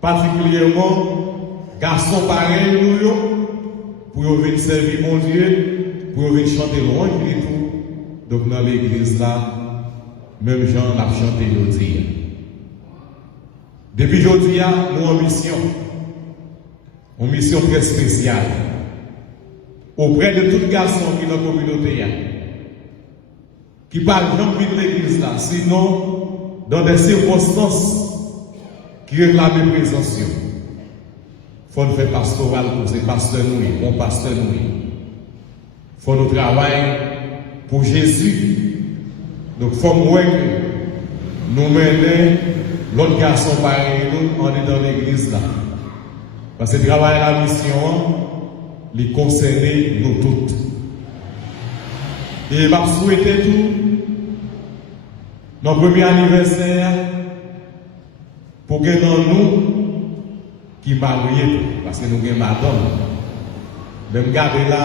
particulièrement garçons pareils nous, pour venir servir mon Dieu, pour venir chanter loin et tout. Donc dans l'église là, même Jean l'a chanté aujourd'hui. Depuis aujourd'hui, nous avons une mission très spéciale. auprès de tout garçon qui est dans la communauté, qui parle jamais de l'église là, sinon dans des circonstances qui réclament la présence. Il faut nous faire pastoral pour ces pasteurs, nous, bon pasteur, nous. Il faut nous travailler pour Jésus. Donc, il faut nous mener l'autre garçon pareil, nous, on est dans l'église là. Parce que travailler la mission, les concerner nous toutes. Et je souhaite tout, notre premier anniversaire, pour que dans nous, qui mariés, parce que nous avons madame. Même garder là,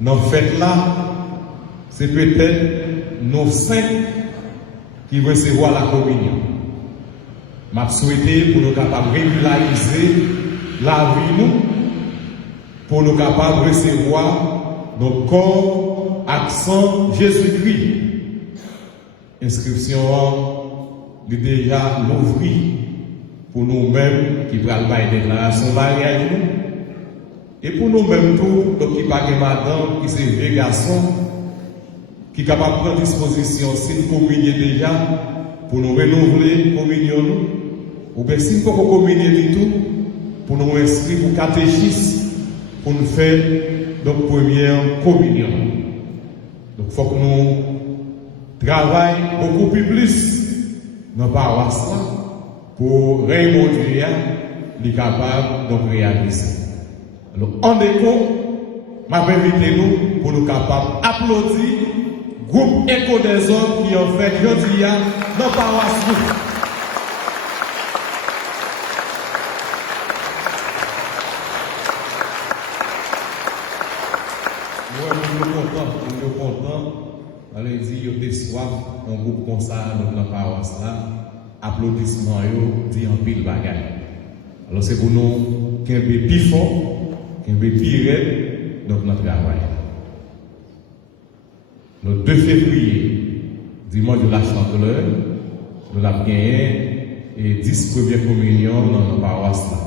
dans la fête là, c'est peut-être nos saints qui vont recevoir la communion. Je souhaite pour nous capables de régulariser la vie nous, pour nous capables de recevoir nos corps, accent Jésus-Christ. Inscription est déjà l'ouvrir pour nous-mêmes qui prenons la déclaration mariage et pour nous-mêmes tout, donc qui parlent madame, qui sont vieux garçons, qui sont capables de prendre disposition, si nous communions déjà, pour nous renouveler communion, ou bien si nous pouvons communier du tout, pour nous inscrire pour catéchisme, pour nous faire notre première communion. Donc il faut que nous travaillions beaucoup plus dans la paroisse pour Raymond Dieu est capable de réaliser. Alors, en déco, je vais inviter nous pour nous capables d'applaudir le groupe Écho des Hommes qui ont fait jeudi dans la paroisse. Nous sommes contents. Allez dire, il y a soif, un groupe comme ça dans la paroisse là. Applaudissements, dit en pile bagaille. Alors c'est pour nous qu'un peu plus fort, qu'un peu plus raide dans notre travail. Le 2 février, dimanche de la Chandeleur, nous avons gagné et 10 premières communions dans la paroisse là.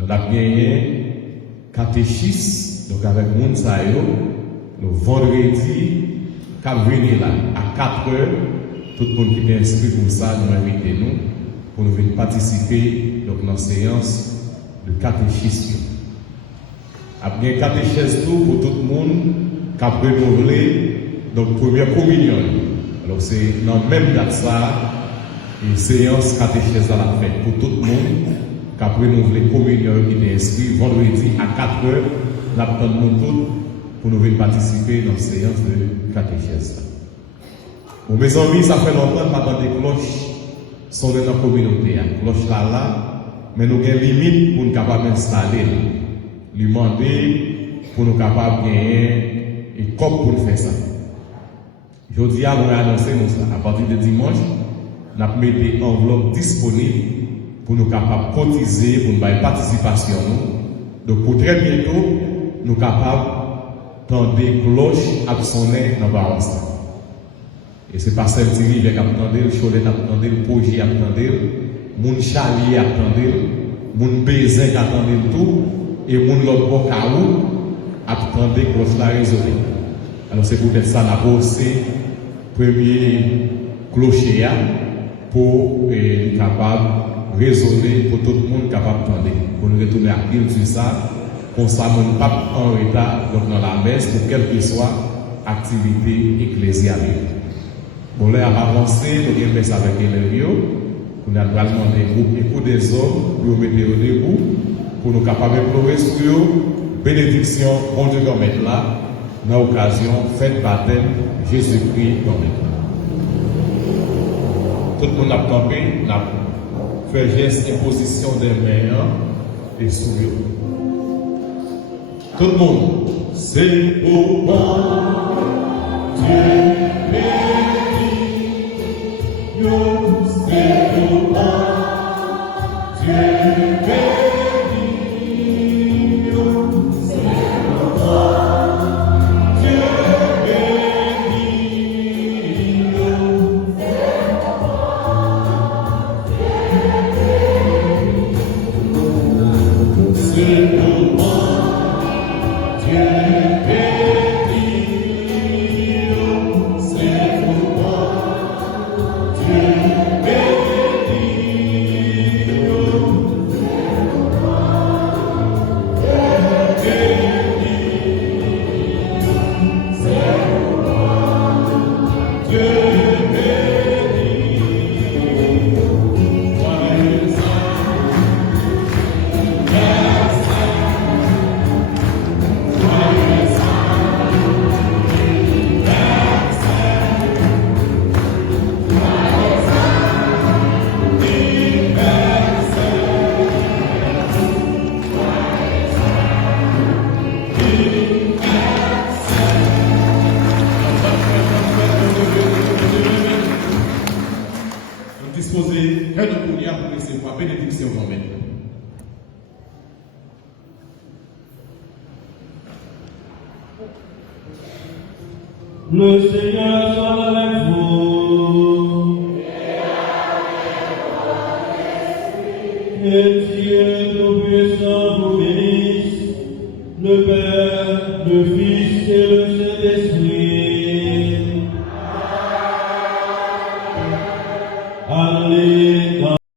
Nous avons gagné catéchisme, donc avec Mounsayo, le vendredi, quand venir là, à 4 heures. Tout le monde qui est inscrit pour ça, nous invitons pour nous venir participer dans la séance de catéchisme. Après catéchèse pour tout le monde qui a renouvelé donc première communion. Alors c'est dans la même date ça, une séance catéchèse à la fête pour tout le monde qui a renouvelé communion qui est inscrit vendredi à 4 heures. Nous attendons tous pour nous venir participer dans la séance de catéchèse. Bon, mes amis, ça fait longtemps que des cloches sont dans la communauté. Cloches là, mais nous avons une limite pour nous capables d'installer. Lui demander pour nous capables de gagner et comme pour nous faire ça. Je dis à nous annoncer ça. À partir de dimanche, nous avons mis des enveloppes disponibles pour nous capables de cotiser, pour nous avoir participation. Donc pour très bientôt, nous capables d'entendre des cloches à sonner dans la paroisse. Et c'est pas celle qui rive qui attendait, le Cholet attendait, le Pogi attendait, mon Chalier attendait, mon Bézin attendait tout, et mon l'autre Bokaou attendait que cela résolu. Alors c'est peut-être ça la bossé, premier clocher pour être capable de raisonner, pour tout le monde capable d'attendre. Pour nous retourner à pile sur ça, pour ça, mon pape en retard dans la messe, pour quelle que soit activité ecclésiale. Bon, là, à avancer, nous avons fait avec les lieux. Nous avons demandé des groupes Écho des Hommes pour mettre au debout, pour nous capables de pleurer sur eux. Bénédiction, bon Dieu, comme mettre là, dans l'occasion, fête baptême, Jésus-Christ, comme mettre là. Tout le monde a campé, a fait geste imposition des mains et sous tout le monde, c'est au bon Dieu. Le Seigneur soit avec vous. Et Dieu Tout-Puissant vous bénisse, le Père, le Fils et le Saint-Esprit. Alléluia.